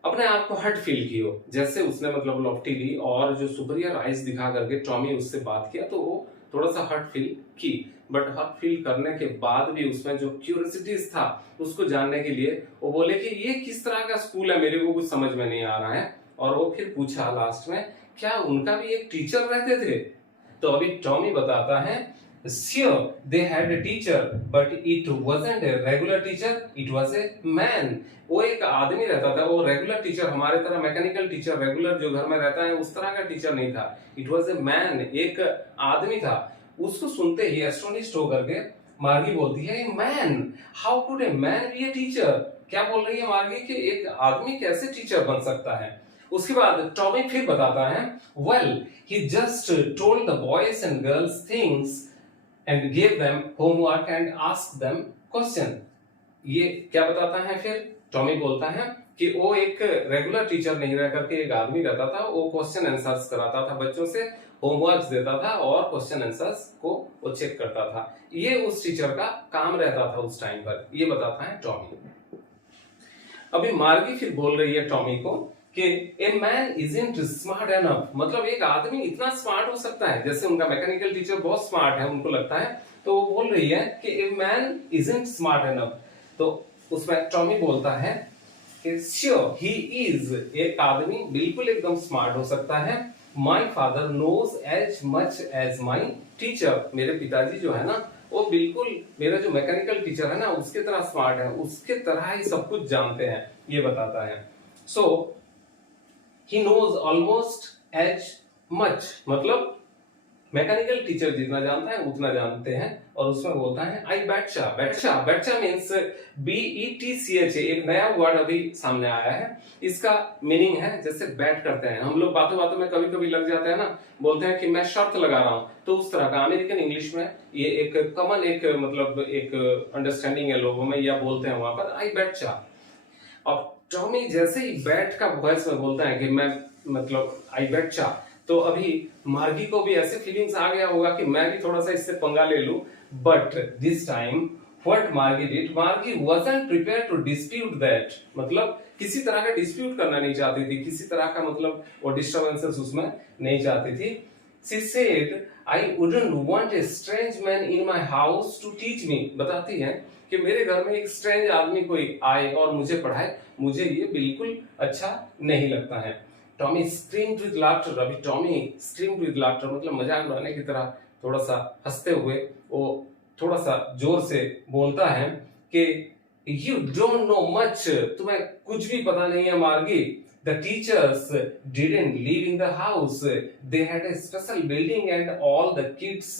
अपने आप को hurt feel की हो, जैसे उसने मतलब लॉफ्टीली और जो सुपीरियर आइज दिखा करके टॉमी उससे बात किया, तो वो थोड़ा सा हर्ट फील की। बट हर्ट फील करने के बाद भी उसमें जो क्यूरियोसिटीज था उसको जानने के लिए वो बोले कि ये किस तरह का स्कूल है, मेरे को कुछ समझ में नहीं आ रहा है। और वो फिर पूछा लास्ट में, क्या उनका भी एक टीचर रहते थे? तो अभी टॉमी बताता है, sure they had a teacher but it wasn't a regular teacher, it was a man. वो एक आदमी रहता था, वो रेगुलर टीचर, हमारे तरह मैकेनिकल टीचर रेगुलर जो घर में रहता है उस तरह का टीचर नहीं था। इट वाज ए मैन, एक आदमी था। उसको सुनते ही एस्टोनिश्ड होकर के मार्गी बोलती है, man, how could a man B a teacher? क्या बोल रही है मार्गी कि एक आदमी कैसे टीचर बन सकता है? उसके बाद टॉमी फिर बताता है, well he just told the boys and girls things and give them homework and ask them question. ये क्या बताता है? फिर टॉमी बोलता है कि वो एक रेगुलर टीचर नहीं रह करके एक आदमी रहता था, वो क्वेश्चन आंसर्स कराता था बच्चों से, होमवर्क देता था और क्वेश्चन आंसर्स को वो चेक करता था। ये उस टीचर का काम रहता था उस टाइम पर, ये बताता है टॉमी। अभी मार्गी फिर बोल रही है टॉमी को कि a man isn't smart enough, मतलब एक आदमी इतना स्मार्ट हो सकता है? जैसे उनका मैकेनिकल टीचर बहुत स्मार्ट है उनको लगता है, तो वो बोल रही है कि a man isn't smart enough. तो उसमें टॉमी बोलता है कि श्योर ही इज, एक आदमी बिल्कुल एकदम स्मार्ट हो सकता है। My father knows as much as my teacher, मेरे पिताजी जो है ना वो बिल्कुल मेरा जो मैकेनिकल टीचर है ना उसके तरह स्मार्ट है, उसके तरह ही सब कुछ जानते हैं, ये बताता है। So he knows almost as much, मतलब मैकेनिकल टीचर जितना जानता है उतना जानते हैं। और उसमें बोलता है आई बैटशा, बैटशा, बैटशा मीन्स BETCH, एक नया वर्ड अभी सामने आया है। इसका मीनिंग है जैसे बैट करते हैं हम लोग, बातों बातों में कभी कभी लग जाते हैं ना, बोलते हैं कि मैं शर्त लगा रहा हूं, तो उस तरह का अमेरिकन इंग्लिश में ये एक कॉमन एक मतलब एक अंडरस्टैंडिंग है लोगों में, या बोलते हैं वहां पर आई बैटशा। अब टॉमी जैसे ही बैट का वॉइस में बोलता है कि मैं मतलब आई बैटशा, तो अभी मार्गी को भी ऐसे फीलिंग्स आ गया होगा कि मैं भी थोड़ा सा इससे पंगा ले लूं। But this time what Margie did, Margie wasn't prepared to dispute that, मतलब किसी तरह का डिस्प्यूट करना नहीं चाहती थी, किसी तरह का मतलब वो डिस्टर्बेंसेस उसमें नहीं चाहती थी। She said I wouldn't want a strange man in my house to teach me, बताती है कि मेरे घर में एक स्ट्रेंज आदमी कोई आए और मुझे पढ़ाए, मुझे ये बिल्कुल अच्छा नहीं लगता है। टॉमी स्क्रीम्ड विद लाफ्टर, अभी टॉमी स्क्रीम्ड विद लाफ्टर मतलब मजाक उड़ाने की तरह थोड़ा सा हंसते हुए वो थोड़ा सा जोर से बोलता है कि यू डोंट नो मच, तुम्हें कुछ भी पता नहीं है मार्गी। The teachers didn't live in the house. They had a special building and all the kids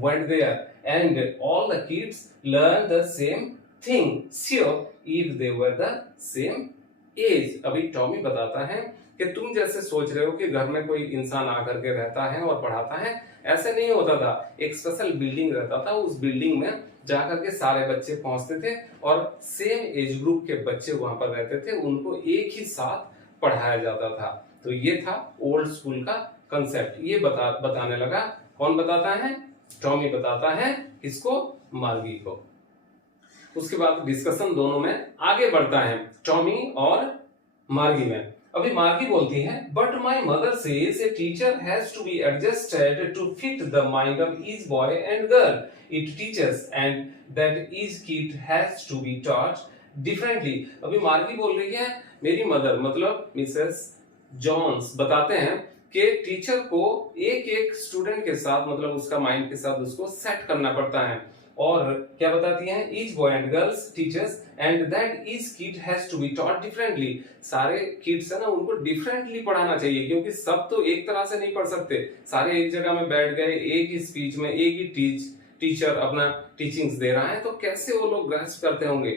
went there. And all the kids learned the same thing. Sure, if they were the same age. अभी Tommy बताता है कि तुम जैसे सोच रहे हो कि घर में कोई इंसान आकर के रहता है और पढ़ाता है, ऐसे नहीं होता था। एक स्पेशल बिल्डिंग रहता था, उस बिल्डिंग में जाकर के सारे बच्चे पहुंचते थे और सेम एज ग्रुप के बच्चे वहां पर रहते थे, उनको एक ही साथ पढ़ाया जाता था। तो ये था ओल्ड स्कूल का कंसेप्ट। ये बताने लगा, कौन बताता है? टॉमी बताता है, किसको? मार्गी को। उसके बाद डिस्कशन दोनों में आगे बढ़ता है, टॉमी और मार्गी में। अभी मार्गी बोलती है, but my mother says a teacher has to be adjusted to fit the mind of each boy and girl it teachers and that each kid has to be taught differently. अभी Margie बोल रही है, मेरी mother मतलब Mrs Johns बताते हैं कि teacher को एक एक स्टूडेंट के साथ मतलब उसका माइंड के साथ उसको सेट करना पड़ता है। और क्या बताती हैं, each boy and girls teachers and that each kid has to be taught differently. सारे किड्स है ना उनको डिफरेंटली पढ़ाना चाहिए, क्योंकि सब तो एक तरह से नहीं पढ़ सकते, सारे एक जगह में बैठ गए एक ही स्पीच में एक ही टीचर अपना टीचिंग्स दे रहा है, तो कैसे वो लोग ग्रैस्प करते होंगे।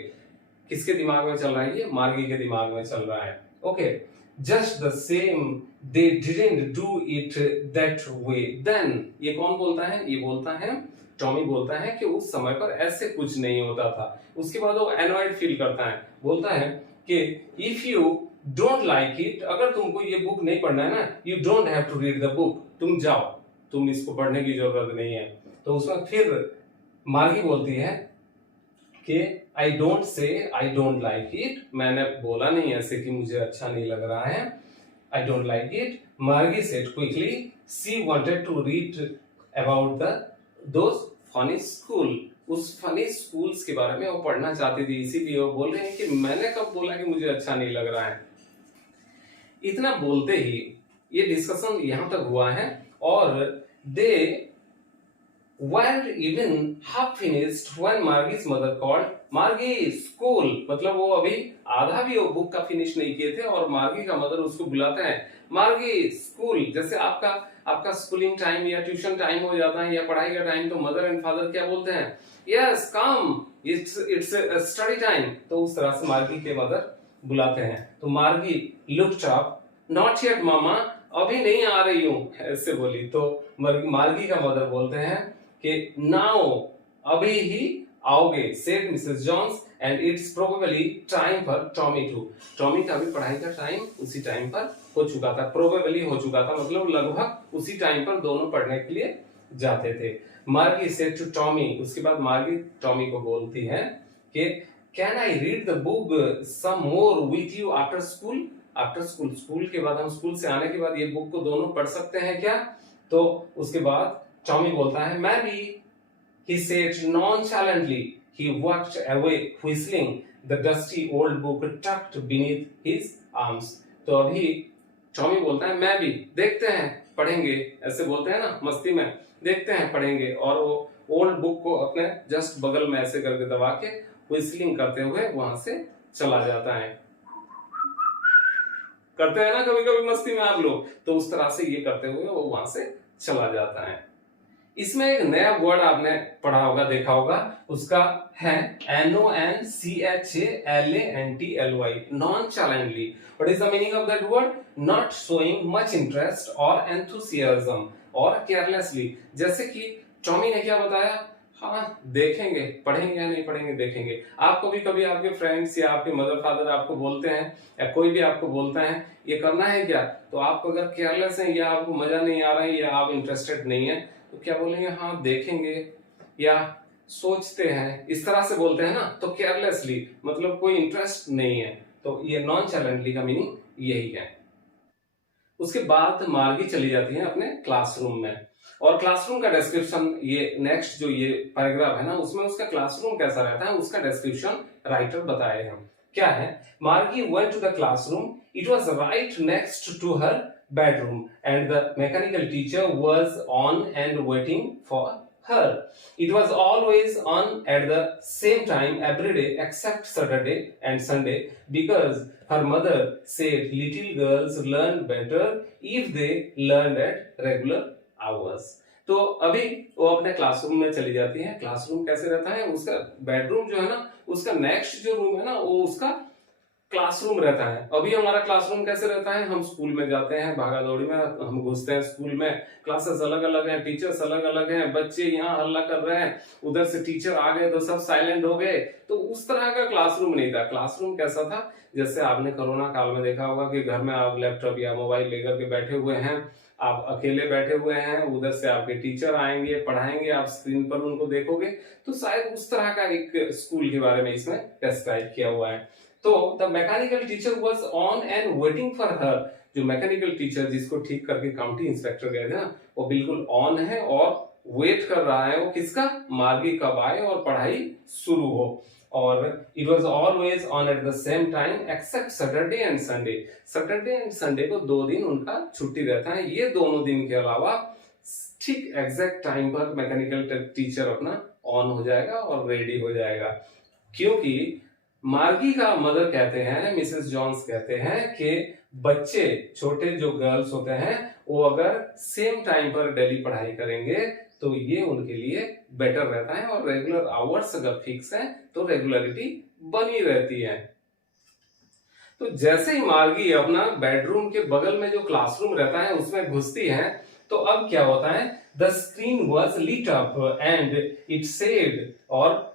किसके दिमाग में चल रहा है, ये मार्गी के दिमाग में चल रहा है। Okay, just the same they didn't do it that way then. ये कौन बोलता है, ये बोलता है टॉमी बोलता है कि उस समय पर ऐसे कुछ नहीं होता था। उसके बाद वो एनॉयड फील करता है, बोलता है कि if you don't like it, अगर तुमको ये बुक नहीं पढ़ना है ना, you don't have to read the book, तुम जाओ, तुम इसको पढ़ने की जरूरत नहीं है। तो उसमें फिर मार्गी बोलती है कि आई don't say I don't like it, मैंने बोला नहीं ऐसे कि मुझे अच्छा नहीं लग रहा है, I don't like it. Margie said quickly she wanted to read about those funny school, उस फनी स्कूल्स के बारे में वो पढ़ना चाहती थी, इसीलिए वो बोल रहे हैं कि मैंने कब बोला कि मुझे अच्छा नहीं लग रहा है। इतना बोलते ही ये डिस्कशन यहां तक हुआ है और दे weren't even half finished when Margie's mother called, Margie school, मतलब वो अभी आधा भी वो बुक का फिनिश नहीं किए थे और मार्गी का मदर उसको बुलाते हैं मार्गी स्कूल। जैसे आपका स्कूलिंग टाइम या ट्यूशन टाइम हो जाता है या पढ़ाई का टाइम, तो मदर एंड फादर क्या बोलते हैं, yes come, it's study time. तो उस तरह से मार्गी के मदर बुलाते हैं। तो मार्गी लुक्ड अप, नॉट येट मामा, अभी नहीं आ रही हूँ, ऐसे बोली। तो मार्गी का मदर बोलते हैं कि नाउ, अभी ही आओगे, said Mrs Jones, and it's probably time for Tommy too. Tommy का भी पढ़ाई का टाइम उसी टाइम पर हो चुका था, प्रोबेबली हो चुका था, मतलब लगभग उसी टाइम पर दोनों पढ़ने के लिए जाते थे। मार्गी सेड टू टॉमी, उसके बाद मार्गी टॉमी को बोलती है कि can I read the book some more with you after school, after school, school के बाद, हम स्कूल से आने के बाद ये बुक को दोनों पढ़ सकते हैं क्या। तो उसके बाद टॉमी बोलता है maybe, he said nonchalantly. He walked away whistling, the dusty old book tucked beneath his arms. तो अभी टॉमी बोलता है maybe, देखते हैं पढ़ेंगे, ऐसे बोलते हैं ना मस्ती में, देखते हैं पढ़ेंगे, और वो ओल्ड बुक को अपने जस्ट बगल में ऐसे करके दबा के whistling करते हुए वहां से चला जाता है। करते हैं ना कभी कभी मस्ती में आप लोग, तो उस तरह से ये करते हुए वो वहां से चला जाता है। इसमें एक नया वर्ड आपने पढ़ा होगा, देखा होगा, उसका है NONCHALANTLY, nonchalantly. What is the meaning of that word? Not showing much interest or enthusiasm or carelessly. जैसे कि टॉमी ने क्या बताया, हाँ देखेंगे, पढ़ेंगे या नहीं पढ़ेंगे देखेंगे। आप कभी आपके फ्रेंड्स या आपके मदर फादर आपको बोलते हैं या कोई भी आपको बोलता है ये करना है क्या, तो आप अगर केयरलेस हैं या आपको मजा नहीं आ रहा है या आप इंटरेस्टेड नहीं है, तो क्या बोलेंगे, हाँ देखेंगे या सोचते हैं, इस तरह से बोलते हैं ना। तो केयरलेसली मतलब कोई इंटरेस्ट नहीं है, तो ये नॉनचैलेंटली का मीनिंग यही है। उसके बाद मार्गी चली जाती है अपने क्लासरूम में, और क्लासरूम का डिस्क्रिप्शन, ये नेक्स्ट जो ये पैराग्राफ है ना, उसमें उसका क्लासरूम कैसा रहता है उसका डिस्क्रिप्शन राइटर बताए हैं। क्या है, Margie went to the classroom, it was right next to her bedroom and the mechanical teacher was on and waiting for her. It was always on at the same time every day except Saturday and Sunday, because her mother said little girls learn better if they learned at regular hours. तो अभी वो अपने classroom में चली जाती है। Classroom कैसे रहता है, उसका बेडरूम जो है ना, उसका नेक्स्ट जो रूम है ना, वो उसका क्लासरूम रहता है। अभी हमारा क्लासरूम कैसे रहता है, हम स्कूल में जाते हैं, भागा दौड़ी में हम घुसते हैं स्कूल में, क्लासेस अलग अलग हैं, टीचर्स अलग अलग हैं, बच्चे यहाँ हल्ला कर रहे हैं, उधर से टीचर आ गए तो सब साइलेंट हो गए। तो उस तरह का क्लासरूम नहीं था। क्लासरूम कैसा था, जैसे आपने कोरोना काल में देखा होगा कि घर में आप लैपटॉप या मोबाइल लेकर के बैठे हुए हैं, आप अकेले बैठे हुए हैं, उधर से आपके टीचर आएंगे, पढ़ाएंगे, आप स्क्रीन पर उनको देखोगे, तो शायद उस तरह का एक स्कूल के बारे में इसमें डिस्क्राइब किया हुआ है। तो the mechanical teacher was on and waiting for her, जो मैकेनिकल टीचर जिसको ठीक करके काउंटी इंस्पेक्टर गए थे ना, वो बिल्कुल ऑन है और वेट कर रहा है वो किसका, मार्गी कब आए और पढ़ाई शुरू हो। और it was always on at the same time except Saturday and Sunday, Saturday and Sunday को 2 दिन उनका छुट्टी रहता है। ये दोनों दिन के अलावा ठीक एग्जैक्ट टाइम पर मैकेनिकल टीचर अपना ऑन हो जाएगा और रेडी हो जाएगा। क्योंकि मार्गी का मदर कहते हैं, मिसेस जॉन्स कहते हैं कि बच्चे छोटे जो गर्ल्स होते हैं वो अगर सेम टाइम पर डेली पढ़ाई करेंगे तो ये उनके लिए बेटर रहता है, और रेगुलर आवर्स अगर फिक्स है तो रेगुलरिटी बनी रहती है। तो जैसे ही मार्गी अपना बेडरूम के बगल में जो क्लासरूम रहता है उसमें घुसती है तो अब क्या होता है, the screen was lit up and it said, और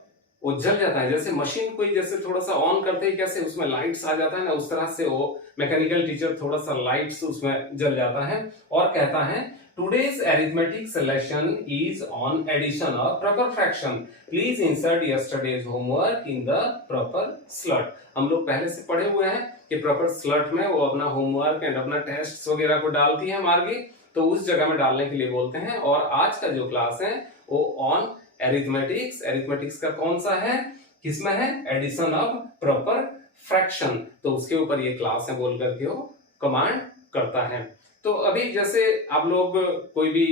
वो जल जाता है। जैसे मशीन कोई जैसे थोड़ा सा ऑन करते ही कैसे उसमें लाइट्स आ जाता है ना, उस तरह से वो मैकेनिकल टीचर थोड़ा सा लाइट्स उसमें जल जाता है और कहता है today's arithmetic lesson is on addition of proper fraction, please insert yesterday's homework in the proper slot. हम लोग पहले से पढ़े हुए हैं कि प्रॉपर स्लॉट में वो अपना होमवर्क एंड अपना टेस्ट वगैरह को डालती है मार्गी, तो उस जगह में डालने के लिए बोलते हैं। और आज का जो क्लास है वो ऑन एरिथमेटिक्स, एरिथमेटिक्स का कौन सा है, किसमें है, एडिशन ऑफ प्रॉपर फ्रैक्शन, तो उसके ऊपर ये क्लास है बोल करके वो कमांड करता है। तो अभी जैसे आप लोग कोई भी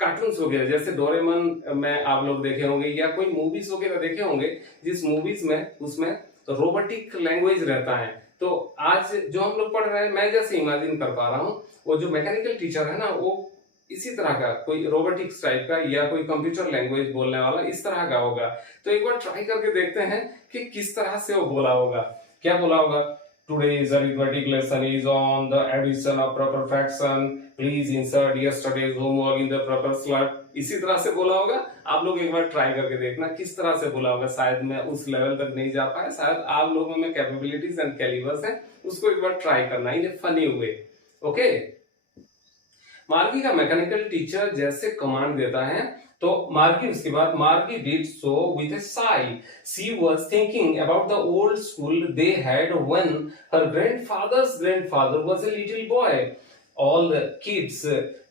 कार्टून्स वगैरह जैसे डोरेमन में आप लोग देखे होंगे या कोई मूवीज वगैरह देखे होंगे, जिस मूवीज में उसमें रोबोटिक लैंग्वेज रहता है। तो आज जो हम लोग पढ़ रहे हैं, मैं जैसे इमेजिन कर पा रहा हूँ, वो जो मैकेनिकल टीचर है ना वो इसी तरह का कोई रोबोटिक्स टाइप का या कोई कंप्यूटर लैंग्वेज बोलने वाला इस तरह का होगा। तो एक बार ट्राई करके देखते हैं कि किस तरह से वो बोला होगा। क्या बोला होगा, today's arithmetic lesson is on the addition of proper fraction, please insert yesterday's homework in the proper slot। इसी तरह से बोला होगा। आप लोग एक बार ट्राई करके देखना किस तरह से बोला होगा। शायद मैं उस लेवल तक नहीं जा पाया, शायद आप लोगों में कैपेबिलिटीज एंड कैलिबर्स है, उसको एक बार ट्राई करना ये फनी हुए। ओके, मार्गी का मैकेनिकल टीचर जैसे कमांड देता है तो मार्गी उसके बाद Margie did so with a sigh, she was thinking about the old school they had when her grandfather's grandfather was a little boy. All the kids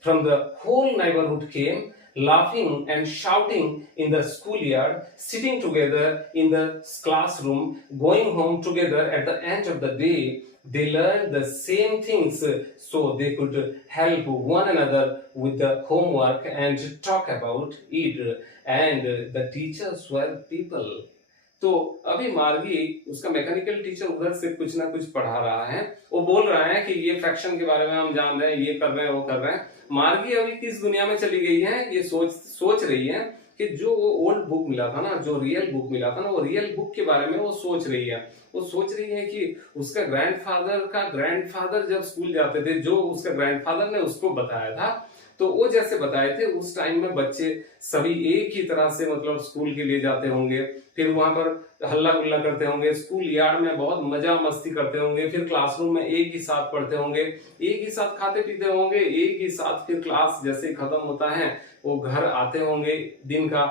from the whole neighbourhood came laughing and shouting in the schoolyard, sitting together in the classroom, going home together at the end of the day. They learned the same things so they could help one another with the homework and talk about it. And the teachers were people. तो अभी मार्गी उसका mechanical teacher उधर से कुछ ना कुछ पढ़ा रहा है, वो बोल रहा है कि ये फ्रैक्शन के बारे में हम जान रहे हैं, ये कर रहे हैं, वो कर रहे हैं। मार्गी अभी किस दुनिया में चली गई है, ये सोच रही है कि जो वो ओल्ड बुक मिला था ना, जो रियल बुक मिला था ना, वो रियल बुक के बारे में वो सोच रही है। वो सोच रही है कि उसका ग्रैंडफादर जब स्कूल जाते थे, जो उसका ग्रैंडफादर ने उसको बताया था, तो वो जैसे बताए थे उस टाइम में बच्चे सभी एक ही तरह से मतलब स्कूल के लिए जाते होंगे, फिर वहां पर हल्ला गुल्ला करते होंगे, स्कूल यार्ड में बहुत मजा मस्ती करते होंगे, फिर क्लासरूम में एक ही साथ पढ़ते होंगे, एक ही साथ खाते पीते होंगे, एक ही साथ फिर क्लास जैसे खत्म होता है वो घर आते होंगे दिन का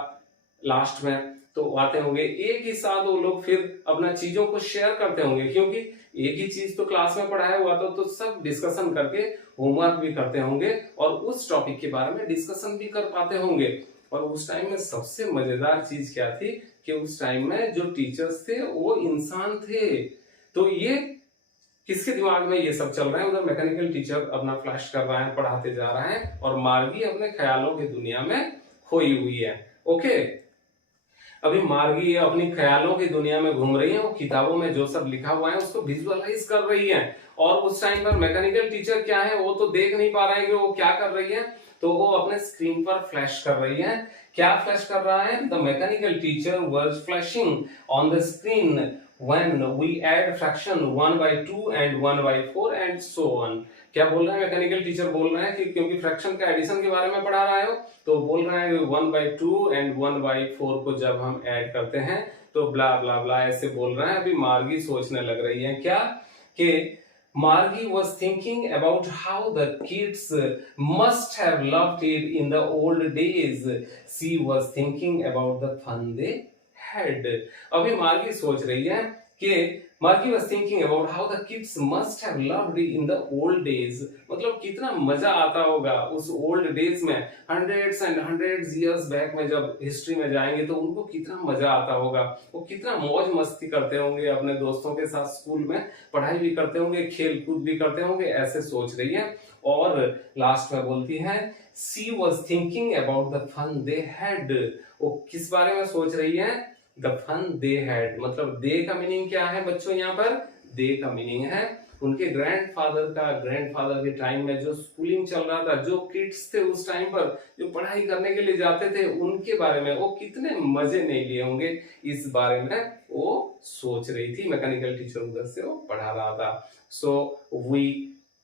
लास्ट में, तो आते होंगे एक ही साथ वो लोग फिर अपना चीजों को शेयर करते होंगे, क्योंकि एक ही चीज तो क्लास में पढ़ाया हुआ था, तो सब डिस्कशन करके होमवर्क भी करते होंगे और उस टॉपिक के बारे में डिस्कशन भी कर पाते होंगे। और उस टाइम में सबसे मजेदार चीज क्या थी कि उस टाइम में जो टीचर्स थे वो इंसान थे। तो ये किसके दिमाग में ये सब चल रहा है, उधर मैकेनिकल टीचर अपना फ्लैश कर रहा है, पढ़ाते जा रहा है, और मार्गी अपने ख्यालों की दुनिया में खोई हुई है। ओके, अभी मार्गी अपनी ख्यालों की दुनिया में घूम रही है, वो किताबों में जो सब लिखा हुआ है उसको विजुअलाइज कर रही है, और उस टाइम पर मैकेनिकल टीचर क्या है वो तो देख नहीं पा रहे हैं कि वो क्या कर रही है, तो वो अपने स्क्रीन पर फ्लैश कर रही है। क्या फ्लैश कर रहा है, the mechanical teacher was flashing on the screen when we add fraction 1/2 and 1/4 and so on. क्या बोल रहा है मैकेनिकल टीचर, बोल रहा है कि क्योंकि फ्रैक्शन का एडिशन के बारे में पढ़ा रहा है तो बोल रहा है 1/2 एंड 1/4 को जब हम ऐड करते हैं तो ब्ला ब्ला ब्ला ऐसे बोल रहा है। अभी मार्गी सोचने लग रही है क्या कि Margie was thinking about how the kids must have loved it in the old days. She was thinking about the fun they had. अभी मार्गी सोच रही है कि Margie was thinking about how the kids must have loved it in the old days. मतलब कितना मजा आता होगा उस ओल्ड डेज में, hundreds and hundreds years back में जब हिस्ट्री में जाएंगे तो उनको कितना मजा आता होगा, वो कितना मौज मस्ती करते होंगे अपने दोस्तों के साथ, स्कूल में पढ़ाई भी करते होंगे, खेल कूद भी करते होंगे, ऐसे सोच रही है। और लास्ट में बोलती है she was thinking about the fun they had, वो किस बारे में सोच रही है, द फन दे हैड, मतलब दे का मीनिंग क्या है बच्चों, यहाँ पर दे का मीनिंग है उनके ग्रैंडफादर के टाइम में जो स्कूलिंग चल रहा था, जो किड्स थे उस टाइम पर जो पढ़ाई करने के लिए जाते थे, उनके बारे में वो कितने मजे नहीं लिए होंगे, इस बारे में वो सोच रही थी। मैकेनिकल टीचर उधर से वो पढ़ा रहा था। So we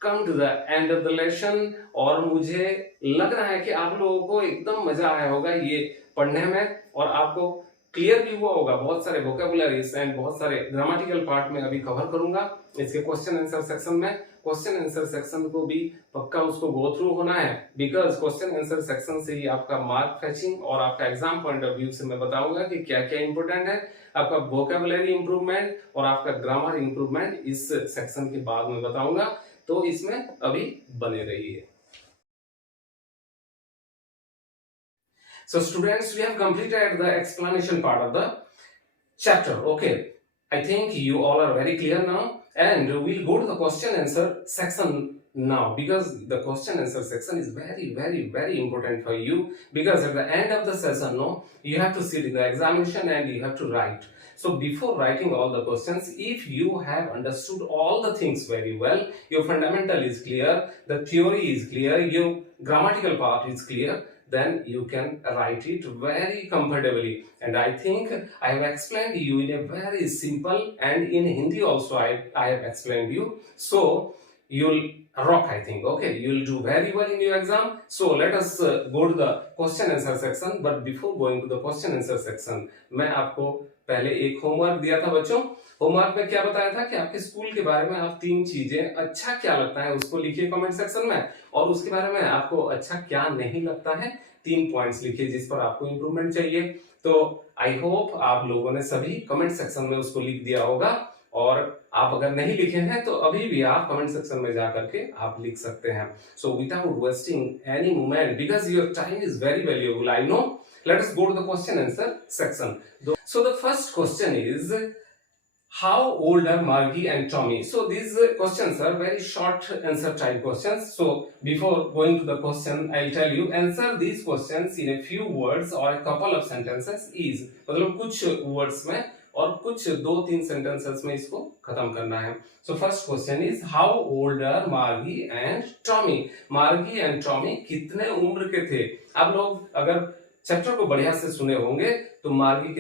come to the end of the lesson, और मुझे लग रहा है कि आप लोगों को एकदम मजा आया होगा ये पढ़ने में, और आपको क्लियर भी हुआ होगा। बहुत सारे वोकेबुलरीज एंड बहुत सारे ग्रामेटिकल पार्ट में अभी कवर करूंगा इसके क्वेश्चन आंसर सेक्शन में। क्वेश्चन आंसर सेक्शन को भी पक्का उसको गो थ्रू होना है, बिकॉज क्वेश्चन आंसर सेक्शन से ही आपका मार्क फेचिंग और आपका एग्जाम पॉइंट ऑफ व्यू से मैं बताऊंगा कि क्या क्या इंपोर्टेंट है। आपका वोकेबुलरी इंप्रूवमेंट और आपका ग्रामर इंप्रूवमेंट इस सेक्शन के बाद में बताऊंगा, तो इसमें अभी बने रहिए। So students, we have completed the explanation part of the chapter. Okay, I think you all are very clear now, and we'll go to the question answer section now, because the question answer section is very important for you, because at the end of the session, no, you have to sit in the examination and you have to write. So before writing all the questions, if you have understood all the things very well, your fundamental is clear, the theory is clear, your grammatical part is clear, then you can write it very comfortably. And I think I have explained you in a very simple, and in Hindi also I have explained you. So you'll rock, I think. Okay, you'll do very well in your exam. So let us go to the question answer section. But before going to the question answer section, मैं आपको पहले एक homework दिया था बच्चों। Homework में क्या बताया था कि आपके स्कूल के बारे में आप 3 चीजें अच्छा क्या लगता है उसको लिखिए कमेंट सेक्शन में, और उसके बारे में आपको अच्छा क्या नहीं लगता है 3 पॉइंट्स लिखिए जिस पर आपको इंप्रूवमेंट चाहिए। तो आई होप आप लोगों ने सभी कमेंट सेक्शन में उसको लिख दिया होगा, और आप अगर नहीं लिखे हैं तो अभी भी आप कमेंट सेक्शन में जाकर के आप लिख सकते हैं। So without wasting any moment, because your time is very valuable, I know, let us go to the question answer section. So the first question is, how old are Margie and Tommy? So these questions are very short answer type questions. So before going to the question, I'll tell you, answer these questions in a few words or a couple of sentences is, मतलब कुछ words में और कुछ 2-3 sentences में इसको खत्म करना है। So first question is, how old are Margie and Tommy? Margie and Tommy कितने उम्र के थे? आप लोग अगर चैप्टर को बढ़िया से सुने होंगे तो मार्गी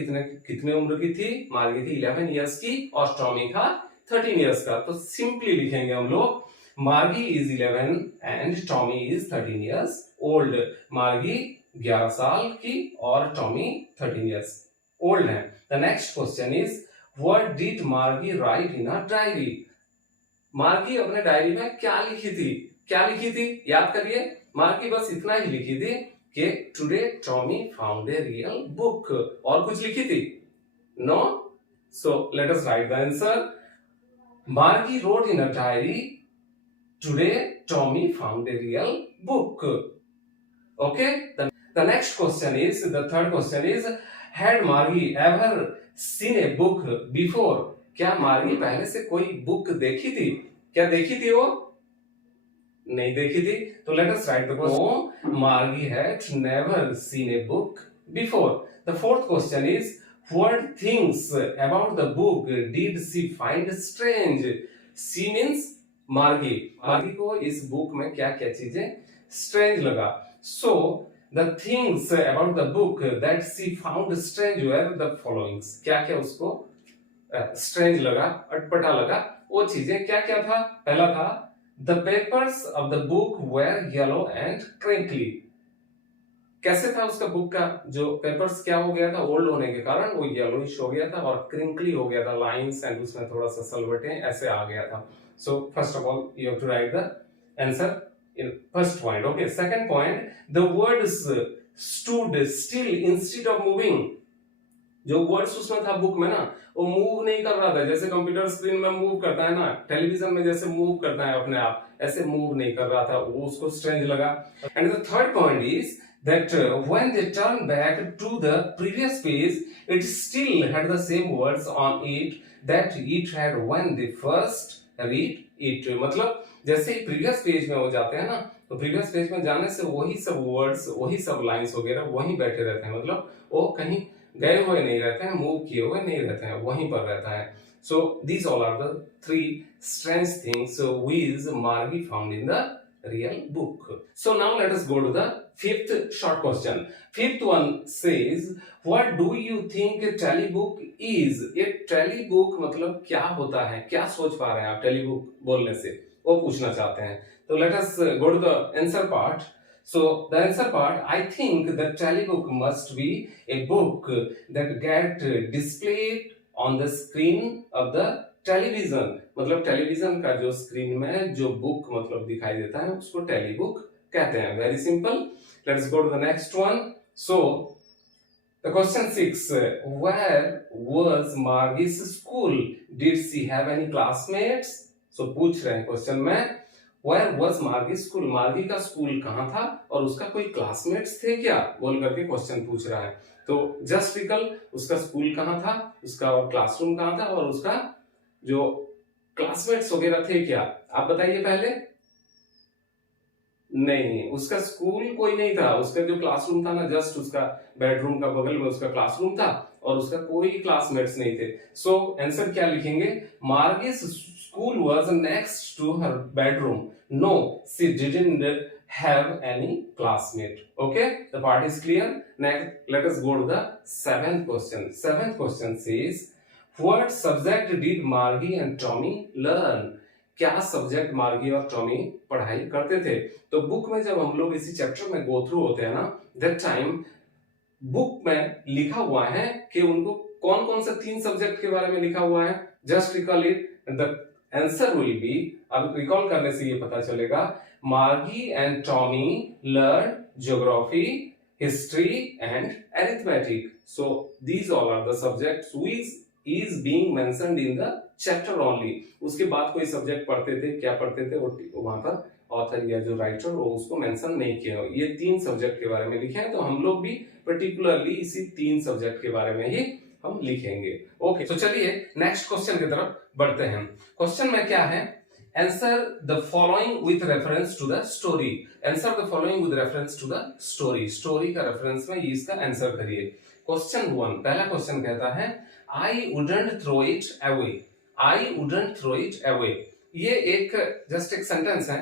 कितने उम्र की थी? मार्गी थी 11 इयर्स की और टॉमी था 13 इयर्स का। तो सिंपली लिखेंगे हम लोग, मार्गी is 11 and Tommy is 13 years old. मार्गी 11 साल की और टॉमी 13 इयर्स ओल्ड है। The next question is, what did मार्गी राइट इन अ डायरी? मार्गी अपने डायरी में क्या लिखी थी? क्या लिखी थी? याद करिए, मार्गी बस इतना ही लिखी थी कि today Tommy found a real book, और कुछ लिखी थी? No. So let us write the answer. Margie wrote in a diary, today Tommy found a real book. Okay, the next question is, the third question is, had Margie ever seen a book before? क्या Margie पहले से कोई book देखी थी? क्या देखी थी वो? नहीं देखी थी। तो let us write the question, Margie had never seen a book before. The fourth question is, what things about the book did she find strange? She means Margie. Margie को इस बुक में क्या क्या चीजें स्ट्रेंज लगा? So the things about the book that she found strange were the followings. क्या क्या उसको स्ट्रेंज लगा, अटपटा लगा? वो चीजें क्या क्या था? पहला था, The papers of the book were yellow and crinkly. कैसे था उसका बुक का जो पेपर्स, क्या हो गया था? ओल्ड होने के कारण वो येलोइश हो गया था और क्रिंकली हो गया था, लाइंस एंड उसमें थोड़ा सा सलवटे ऐसे आ गया था। So first of all you have to write the answer in first point. Okay, second point, the words stood still instead of moving. जो वर्ड्स उसमें था बुक में ना, वो मूव नहीं कर रहा था, जैसे कंप्यूटर स्क्रीन में मूव करता है ना, टेलीविजन में जैसे मूव करता है अपने आप, ऐसे मूव नहीं कर रहा था, वो उसको स्ट्रेंज लगा। And the third point is that when they turn back to the previous page, it still had the same words on it that it had when they first read it. मतलब जैसे ही previous page में हो जाते हैं ना, तो previous page में जाने से वही सब वर्ड्स, वही सब लाइंस वगैरह वहीं बैठे रहते हैं, मतलब वो कहीं गए हुए नहीं रहते हैं, मूव किए हुए नहीं रहते हैं, वहीं पर रहता है. So these all are the three strange things which Margie found in the real book. So now let us go to the fifth short question. Fifth one says, what do you think a tally book is? ये tally book मतलब क्या होता है, क्या सोच पा रहे हैं आप tally book बोलने से, वो पूछना चाहते हैं. तो let us go to the answer part. So the answer part, I think the tally book must be a book that get displayed on the screen of the television. मतलब television का जो स्क्रीन में जो book मतलब दिखाई देता है उसको टेली बुक कहते हैं. Very simple. Let's go to the next one. So the question 6, where was Margie's school? Did she have any classmates? So पूछ रहे हैं क्वेश्चन में, वेयर वाज मार्गी स्कूल? मार्गी का स्कूल कहाँ था और उसका कोई क्लासमेट्स थे क्या, बोल करके क्वेश्चन पूछ रहा है. तो जस्ट रिकल, उसका स्कूल कहाँ था, उसका क्लासरूम कहाँ था और उसका जो क्लासमेट्स वगैरह थे क्या, आप बताइए पहले. नहीं, उसका स्कूल कोई नहीं था. उसका जो क्लासरूम था ना, जस्ट उसका बेडरूम का बगल में उसका क्लासरूम था और उसका कोई क्लासमेट्स नहीं थे. सो आंसर क्या लिखेंगे? Margie's school was next to her bedroom. No, she didn't have any classmate. Okay, the part is clear. Next, let us go to the seventh question. Seventh question says, what subject did Margie and Tommy learn? क्या subject मार्गी और Tommy पढ़ाई करते थे? तो book में जब हम लोग इसी चैप्टर में गो थ्रू होते हैं ना, दैट टाइम बुक में लिखा हुआ है कि उनको कौन कौन से 3 सब्जेक्ट के बारे में लिखा हुआ है. Just recall it. The answer will B, अब रिकॉल करने से ये पता चलेगा, Margie and Tommy learned geography, history and arithmetic. So these all are the subjects which is being mentioned in the chapter only. उसके बाद कोई सब्जेक्ट पढ़ते थे, क्या पढ़ते थे, वो वहां पर ऑथर या जो राइटर वो उसको मेंशन नहीं किया. ये 3 सब्जेक्ट के बारे में लिखे हैं, तो हम लोग भी पर्टिकुलरली इसी 3 सब्जेक्ट के बारे में ही हम लिखेंगे. ओके, तो चलिए नेक्स्ट क्वेश्चन की तरफ बढ़ते हैं. क्वेश्चन में क्या है? Answer the following with reference to the story. Answer the following with reference to the story. Story का रेफरेंस में इसका आंसर करिए. क्वेश्चन 1, पहला क्वेश्चन कहता है, I wouldn't throw it away. I wouldn't throw it away. ये एक just एक सेंटेंस है.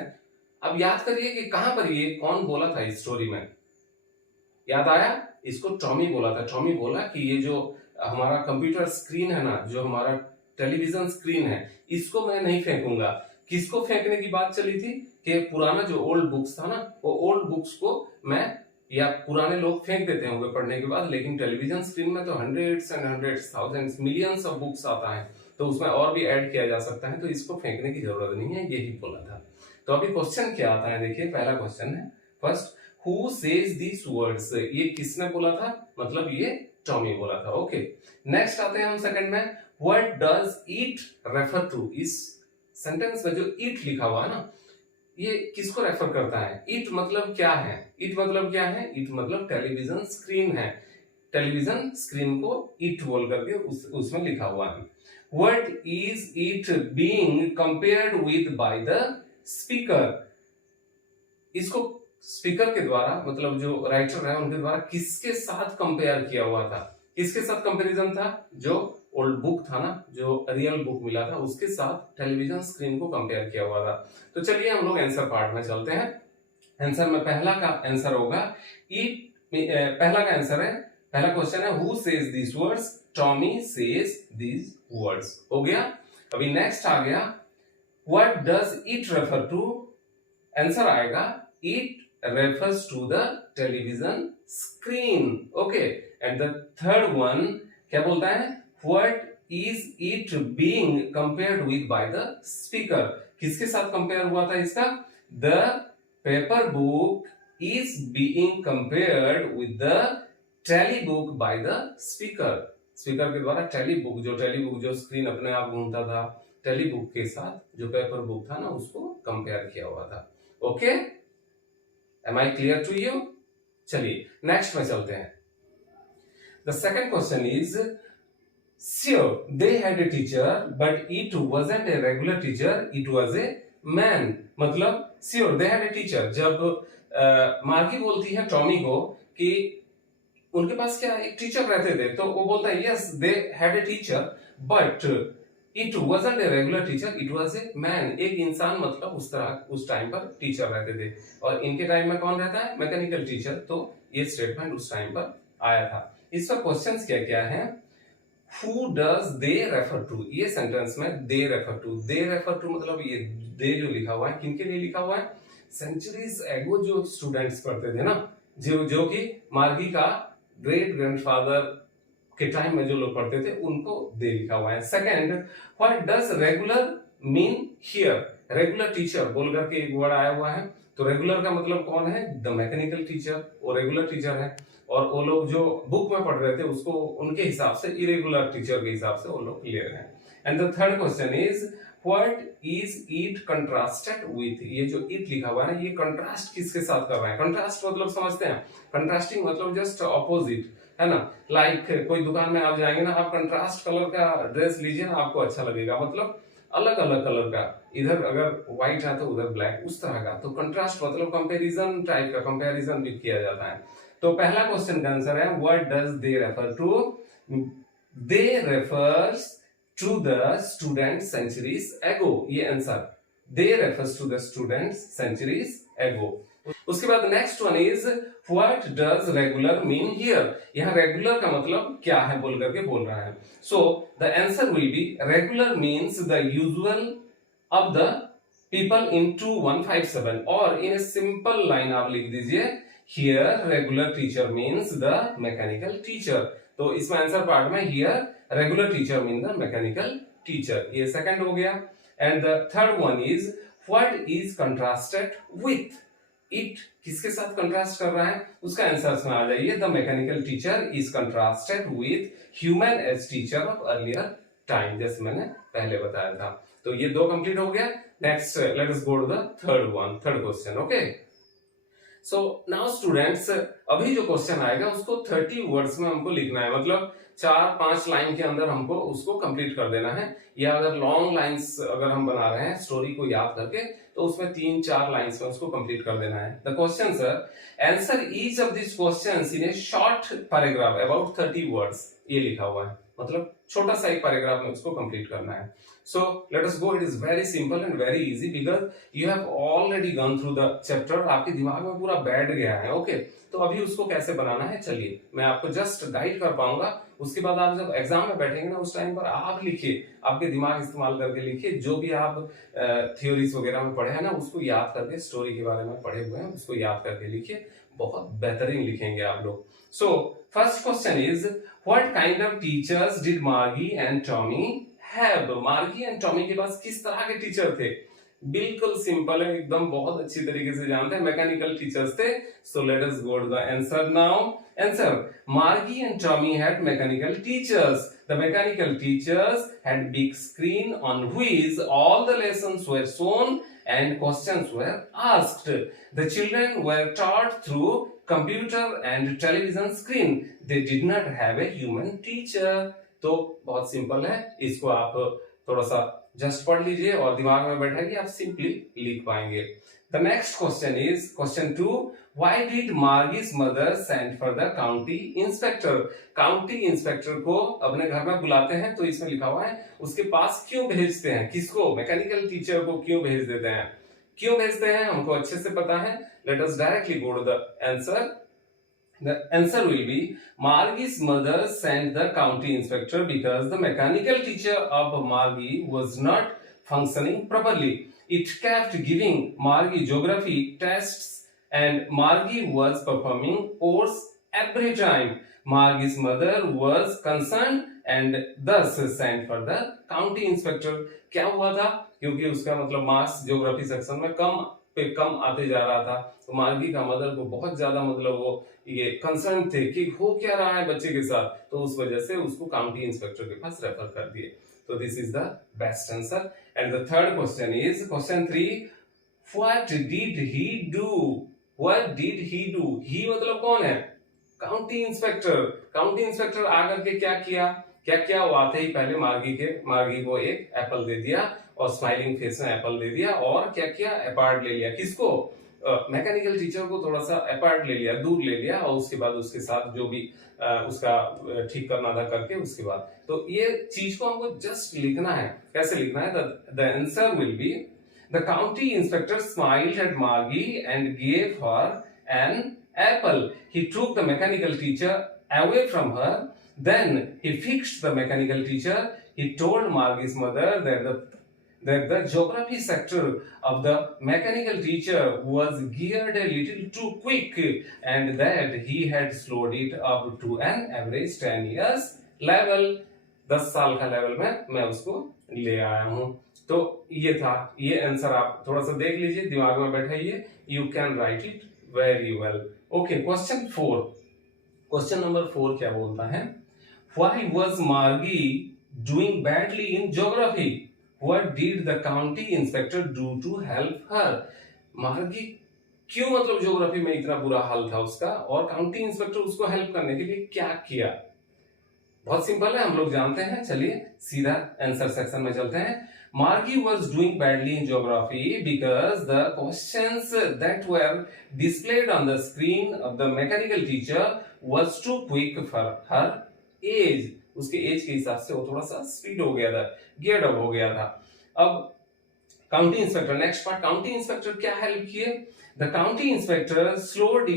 अब याद करिए कि कहां पर ये कौन बोला था इस स्टोरी में. याद आया? इसको टॉमी बोला था. टॉमी बोला कि ये जो हमारा कंप्यूटर स्क्रीन है ना, जो हमारा टेलीविजन स्क्रीन है, इसको मैं नहीं फेंकूंगा. किसको फेंकने की बात चली थी कि पुराना जो ओल्ड बुक्स था ना, वो ओल्ड बुक्स को मैं या पुराने लोग फेंक देते होंगे पढ़ने के बाद, लेकिन टेलीविजन स्क्रीन में तो hundreds and hundreds, thousands, millions of books आता है, तो उसमें और भी ऐड किया जा सकता है, तो इसको फेंकने की जरूरत नहीं है, यही बोला था. तो अभी क्वेश्चन क्या आता है, देखिए पहला क्वेश्चन है first, who says these words? ये किसने बोला था? मतलब ये टॉमी बोला था. ओके, नेक्स्ट आते हैं हम सेकंड में, what does it refer to? इस सेंटेंस में जो इट लिखा हुआ है ना, ये किसको रेफर करता है? इट मतलब क्या है? इट मतलब क्या है? इट मतलब टेलीविजन स्क्रीन है. टेलीविजन स्क्रीन को इट बोल करके उसमें लिखा हुआ है. What is it being compared with by the speaker? इसको स्पीकर के द्वारा, मतलब जो राइटर है उनके द्वारा किसके साथ कंपेयर किया हुआ था? किसके साथ कंपैरिजन था? जो ओल्ड बुक था ना, जो रियल बुक मिला था, उसके साथ टेलीविजन स्क्रीन को कंपेयर किया हुआ था. तो चलिए हम लोग आंसर पार्ट में चलते हैं. आंसर में पहला का आंसर होगा इट. पहला का आंसर है, पहला क्वेश्चन है, who says these words? Tommy says these words. हो गया. अभी नेक्स्ट आ गया, what does it refer to? Answer आएगा, it refers to the television screen. Okay, and the third one क्या बोलता है? What is it being compared with by the speaker? किसके साथ कंपेयर हुआ था इसका? The paper book is being compared with the tally book by the speaker. Speaker के द्वारा टेली बुक जो स्क्रीन अपने आप घूमता था, टेली बुक के साथ जो पेपर बुक था ना, उसको कंपेयर किया हुआ था. Okay, Am I clear to you? चलिए नेक्स्ट में चलते हैं. The second question is, sure they had a teacher but it wasn't a regular teacher, it was a man मतलब sure they had a teacher. जब Margie बोलती है Tommy को कि उनके पास क्या एक टीचर रहते थे, तो वो बोलता है yes they had a teacher but it wasn't a regular teacher, it was a man. एक इंसान मतलब उस तरह उस टाइम पर टीचर रहते थे, और इनके टाइम में कौन रहता है? Mechanical teacher. तो ये स्टेटमेंट उस टाइम पर आया था। इस पर क्वेश्चंस क्या क्या है? Who does they refer to? ये सेंटेंस में they refer to मतलब ये they जो लिखा हुआ है किनके लिए लिखा हुआ है? सेंचुरीज एगो जो स्टूडेंट्स पढ़ते थे ना, जो कि मार्गी का ग्रेट ग्रैंडफादर के टाइम में जो लोग पढ़ते थे उनको दे लिखा हुआ है। Second, what does regular mean here? Regular teacher बोल करके एक वर्ड आया हुआ है, तो रेगुलर का मतलब कौन है? द मैकेनिकल टीचर, वो रेगुलर टीचर है। और वो लोग जो बुक में पढ़ रहे थे उसको उनके हिसाब से इरेगुलर टीचर के हिसाब से वो लोग ले रहे हैं। And the third question is what is it contrasted with? ये जो इट लिखा हुआ है ना, ये कंट्रास्ट किसके साथ कर रहा है? कंट्रास्ट मतलब समझते हैं, कंट्रास्टिंग मतलब जस्ट ऑपोजिट, है ना। लाइक कोई दुकान में आप जाएंगे ना, आप कंट्रास्ट कलर का ड्रेस लीजिए ना, आपको अच्छा लगेगा, मतलब अलग अलग कलर का, इधर अगर व्हाइट है तो उधर ब्लैक, उस तरह का। तो कंट्रास्ट मतलब कंपैरिजन टाइप का, कंपैरिजन भी किया जाता है। तो पहला क्वेश्चन का आंसर है what does they refer to? They refers to the student centuries ago, ये answer. They refers to the student centuries ago. उसके बाद next one is what does regular mean here? यहाँ रेगुलर का मतलब क्या है बोल करके बोल रहा है। So the answer will be regular means the usual of the people in 2157, और इन ए सिंपल लाइन आप लिख दीजिए here regular teacher means the mechanical teacher। तो इसमें आंसर पार्ट में here regular teacher means the mechanical teacher, ये second हो गया। And the third one is what is contrasted with? it किसके साथ कंट्रास्ट कर रहा है? उसका आंसर में आ जाइए, the mechanical teacher is contrasted with human as teacher of earlier time, जैसे मैंने पहले बताया था। तो ये दो कंप्लीट हो गया। Next let us go to the third question. Okay, so now students, अभी जो क्वेश्चन आएगा उसको 30 वर्ड्स में हमको लिखना है, मतलब 4-5 लाइन के अंदर हमको उसको कंप्लीट कर देना है। या अगर लॉन्ग लाइंस अगर हम बना रहे हैं स्टोरी को याद करके, तो उसमें 3-4 लाइंस में उसको कंप्लीट कर देना है। The question sir, answer each of this questions in A short paragraph about 30 words, ये लिखा हुआ है, मतलब छोटा सा एक पैराग्राफ में उसको कंप्लीट करना है। So let us go. It is very simple and very easy because you have already gone through the chapter. आपके दिमाग में पूरा बैठ गया है। ओके, तो अभी उसको कैसे बनाना है, चलिए मैं आपको जस्ट गाइड कर पाऊंगा। उसके बाद आप जब एग्जाम में बैठेंगे ना, उस टाइम पर आप लिखिए, आपके दिमाग इस्तेमाल करके लिखिए, जो भी आप थ्योरीज वगैरह में पढ़े हैं ना, उसको याद करके, स्टोरी के बारे में पढ़े हुए हैं उसको याद करके लिखिए, बहुत बेहतरीन लिखेंगे आप लोग। So first question is what kind of teachers did मार्गी एंड टॉमी हैव? मार्गी एंड टॉमी के पास किस तरह के टीचर थे? बिल्कुल सिंपल है एकदम, बहुत अच्छी तरीके से जानते हैं, मैकेनिकल टीचर्स थे। So let us go to the answer now. Answer, Margie and Tommy had mechanical teachers. The mechanical teachers had big screen on which all the lessons were shown and questions were asked. The children were taught through computer and television screen. They did not have a human teacher. तो बहुत simple है, इसको आप थोड़ा सा just पढ़ लीजिए और दिमाग में बैठेगी, आप सिंपली लिख पाएंगे। The next question is question 2, why did Margie's mother send for the county inspector? County inspector को अपने घर में बुलाते हैं, तो इसमें लिखा हुआ है उसके पास क्यों भेजते हैं, किसको? मैकेनिकल टीचर को क्यों भेज देते हैं? क्यों भेजते हैं हमको अच्छे से पता है। Let us directly go to the answer. The answer will be Margie's mother sent the county inspector because the mechanical teacher of Margie was not functioning properly. It kept giving Margie geography tests and Margie was performing course every time. Margie's mother was concerned and thus sent for the county inspector. क्या हुआ था? क्योंकि उसका मतलब marks geography section में कम पे कम आते जा रहा था, तो मार्गी का मदर को बहुत ज्यादा मतलब वो ये कंसर्न थे कि हो क्या रहा है बच्चे के साथ, तो उस वजह से उसको काउंटी इंस्पेक्टर के पास रेफर कर दिए। तो this is the best answer. And the third question is question 3, what did he do? What did he do? He मतलब कौन है? County inspector. काउंटी इंस्पेक्टर आकर के क्या किया? वो आते ही पहले मार्गी को एक एप्पल दे दिया और स्माइलिंग फेस में एप्पल दे दिया और क्या किया, अपार्ट ले लिया। किसको? मैकेनिकल टीचर को थोड़ा सा अपार्ट ले लिया, दूर ले लिया, और उसके बाद उसके साथ जो भी उसका ठीक करना था करके उसके बाद। तो ये चीज को हमको जस्ट लिखना है। कैसे लिखना है? The answer will be the county inspector smiled at Margie and gave her an apple. He took the mechanical teacher away from her. Then he fixed the mechanical teacher. He told Margie's mother that the geography sector of the mechanical teacher was geared a little too quick and that he had slowed it up to an average 10 years level. 10 साल का level में मैं उसको ले आया हूँ। तो ये था, ये आंसर आप थोड़ा सा देख लीजिए, दिमाग में बैठाइए। You can write it very well. Okay, question 4. Question number 4 क्या बोलता है? Why was Margie doing badly in geography? What did the county inspector do to help her? मार्गी क्यों मतलब ज्योग्राफी में इतना बुरा हाल था उसका, और काउंटी इंस्पेक्टर उसको हेल्प करने के लिए क्या किया? बहुत सिंपल है, हम लोग जानते हैं। चलिए सीधा आंसर सेक्शन में चलते हैं। Margie was doing badly in geography because the questions that were displayed on the screen of the mechanical teacher was too quick for her age. उसके एज के हिसाब से वो थोड़ा सा स्पीड हो गया था, गियर्ड अप हो गया था। अब county inspector, next part, county inspector क्या हेल्प किए? The county inspector slowed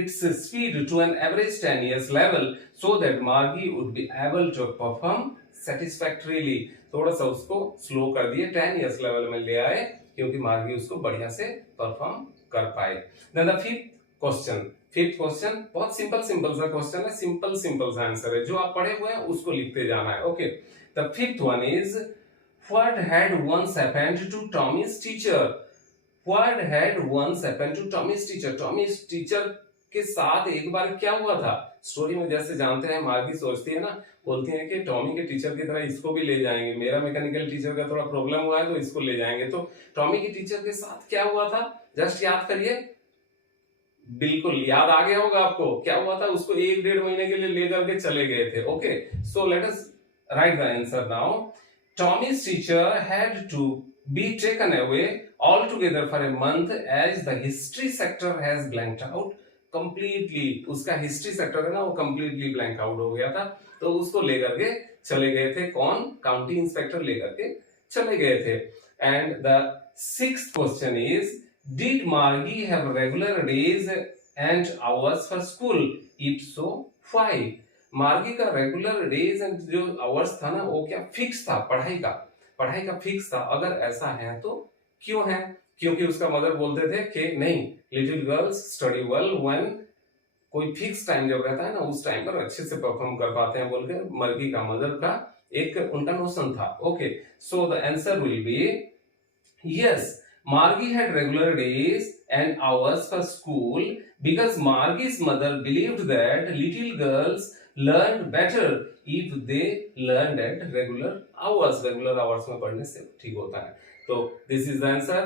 its speed to an average 10 years level so that Margie would be able to perform satisfactorily. थोड़ा सा उसको स्लो कर दिए, 10 years लेवल में ले आए, क्योंकि मार्गी उसको बढ़िया से परफॉर्म कर पाए। Then the fifth question बहुत सिंपल सा क्वेश्चन है, सिंपल सा आंसर है। जो आप पढ़े हुए हैं उसको लिखते जाना है। Okay, the fifth one is what had once happened to Tommy's teacher? What had once happened to Tommy's teacher? Tommy's teacher के साथ एक बार क्या हुआ था? स्टोरी में जैसे जानते हैं, मार्गी सोचती है ना, बोलती है कि टॉमी के टीचर की तरह इसको भी ले जाएंगे, मेरा मैकेनिकल टीचर का थोड़ा प्रॉब्लम हुआ है तो इसको ले जाएंगे। तो टॉमी के टीचर के साथ क्या हुआ था? जस्ट याद करिए, बिल्कुल याद आ गया होगा आपको क्या हुआ था। उसको 1-1.5 महीने के लिए ले करके चले गए थे। Okay, so let us write the answer now. Tommy's teacher had to be taken away altogether for a month as the history sector has blanked out completely. उसका हिस्ट्री सेक्टर है ना, वो completely blank out हो गया था, तो उसको लेकर के चले गए थे। कौन? काउंटी इंस्पेक्टर लेकर के चले गए थे। And the sixth question is did Margie have regular days and hours for school? If so why? Margie का रेगुलर डेज एंड जो आवर्स था ना, वो क्या फिक्स था? पढ़ाई का फिक्स था। अगर ऐसा है तो क्यों है? क्योंकि उसका मदर बोलते थे कि नहीं, little girls study well when, कोई फिक्स टाइम जब रहता है ना, उस टाइम पर अच्छे से परफॉर्म कर पाते हैं बोल के मार्गी का मदर का एक उनका नोशन था। Okay, so the answer will B yes, Margie had regular days and hours for school because Margie's mother believed that little girls learned better if they learned at regular hours. Regular hours में पढ़ने से ठीक होता है। तो this is the answer.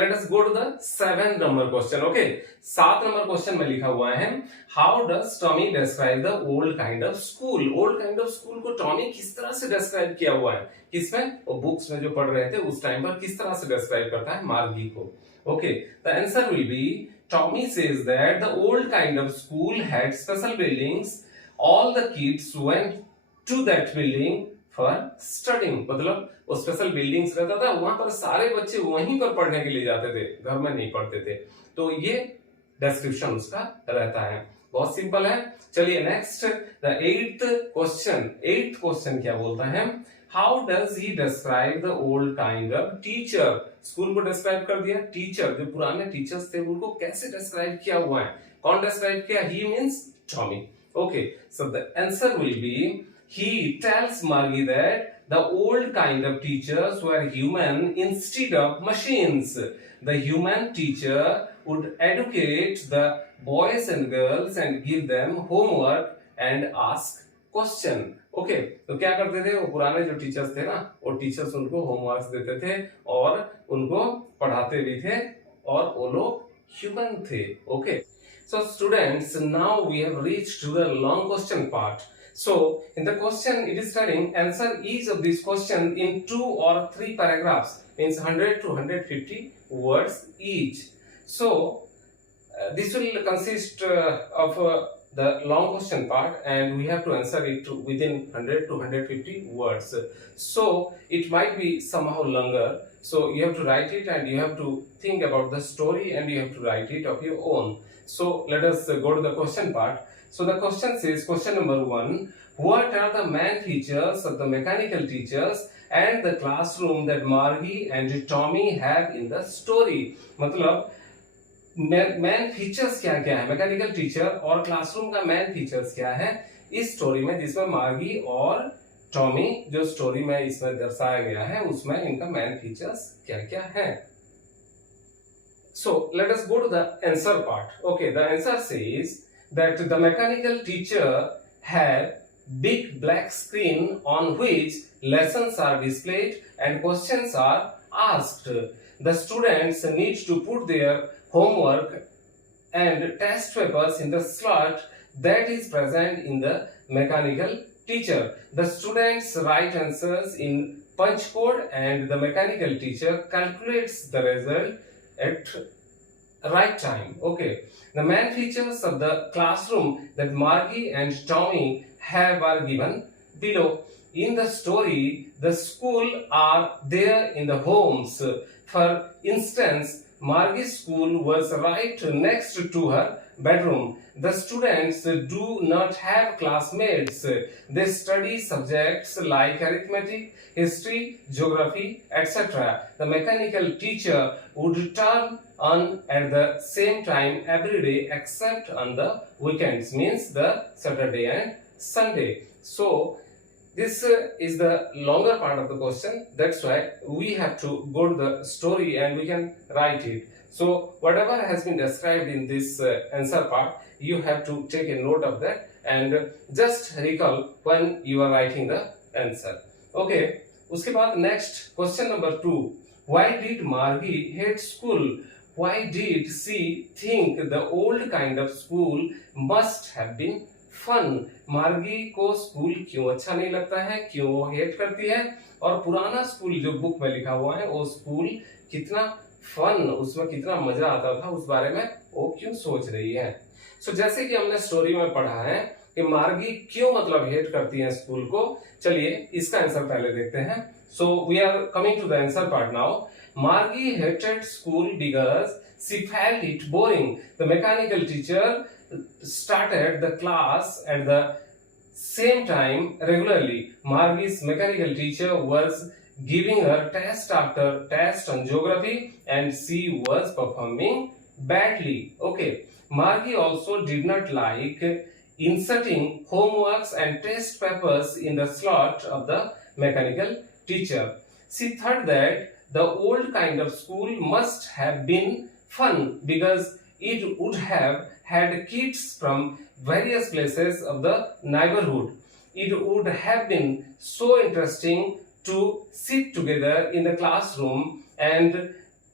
Let us go to the 7th number question. Okay, 7 number question में लिखा हुआ है How does Tommy describe the old kind of school? Old kind of school को टॉमी किस तरह से डिस्क्राइब किया हुआ है? किसमें? वो बुक्स में जो पढ़ रहे थे उस टाइम पर किस तरह से डिस्क्राइब करता है मार्गी को? Okay, the answer will be Tommy says that the old kind of school had special buildings. All the kids went to that building for studying. मतलब वो स्पेशल बिल्डिंग्स रहता था, वहां पर सारे बच्चे वहीं पर पढ़ने के लिए जाते थे, घर में नहीं पढ़ते थे। तो ये डिस्क्रिप्शन उसका रहता है। बहुत सिंपल है। चलिए नेक्स्ट, द 8th क्वेश्चन क्या बोलता है? How does he describe the old kind of teacher? School को डिस्क्राइब कर दिया, टीचर जो पुराने टीचर्स थे उनको कैसे डिस्क्राइब किया हुआ है? कौन डिस्क्राइब किया? He means Tommy. Okay, so the answer will be he tells Margie that the old kind of teachers were human instead of machines. The human teacher would educate the boys and girls and give them homework and ask question. Okay, तो क्या करते थे वो पुराने जो teachers थे ना, वो टीचर्स उनको होमवर्क देते थे और उनको पढ़ाते भी थे, और वो लोग ह्यूमन थे। Okay. So students, now we have reached to the long question part. So in the question it is telling answer each of these questions in 2 or 3 paragraphs, means 100 to 150 words each. So this will consist of the long question part, and we have to answer it within 100 to 150 words. So it might be somehow longer, so you have to write it and you have to think about the story and you have to write it of your own. So let us go to the question part. So the question says, question number 1, what are the main features of the mechanical teachers and the classroom that Margie and Tommy have in the story? मतलब man features क्या क्या है mechanical teacher और classroom का man features क्या है इस story में, जिसमें मार्गी और टॉमी जो स्टोरी में इसमें दर्शाया गया है उसमें इनका मैन फीचर्स क्या क्या है. So let us go to the answer part. Okay, the answer says that the mechanical teacher had big black screen on which lessons are displayed and questions are asked. The students need to put their homework and test papers in the slot that is present in the mechanical teacher. The students write answers in punch code and the mechanical teacher calculates the result at right time. Okay, the main features of the classroom that Margie and Tommy have are given below. In the story, the school are there in the homes. For instance, Margie's school was right next to her bedroom. The students do not have classmates. They study subjects like arithmetic, history, geography, etc. The mechanical teacher would turn on at the same time every day except on the weekends, means the Saturday and Sunday. So this is the longer part of the question. That's why we have to go to the story and we can write it. So whatever has been described in this answer part, you have to take a note of that and just recall when you are writing the answer. Okay. उसके बाद next question number 2. Why did Margie hate school? Why did she think the old kind of school must have been fun? Margie को school क्यों अच्छा नहीं लगता है, क्यों वो हेट करती है, और पुराना स्कूल जो बुक में लिखा हुआ है वो स्कूल कितना फन, उसमें कितना मजा आता था, उस बारे में वो क्यों सोच रही है. सो जैसे कि हमने स्टोरी में पढ़ा है कि मार्गी क्यों मतलब हेट करती है स्कूल को, चलिए इसका आंसर पहले देखते हैं. So we are coming to the answer part now. Margie hated school because she felt it boring. The mechanical teacher started the class at the same time regularly. Margie's mechanical teacher was giving her test after test on geography and she was performing badly. Okay, Margie also did not like inserting homeworks and test papers in the slot of the mechanical teacher. She thought that the old kind of school must have been fun because it would have had kids from various places of the neighborhood. It would have been so interesting to sit together in the classroom and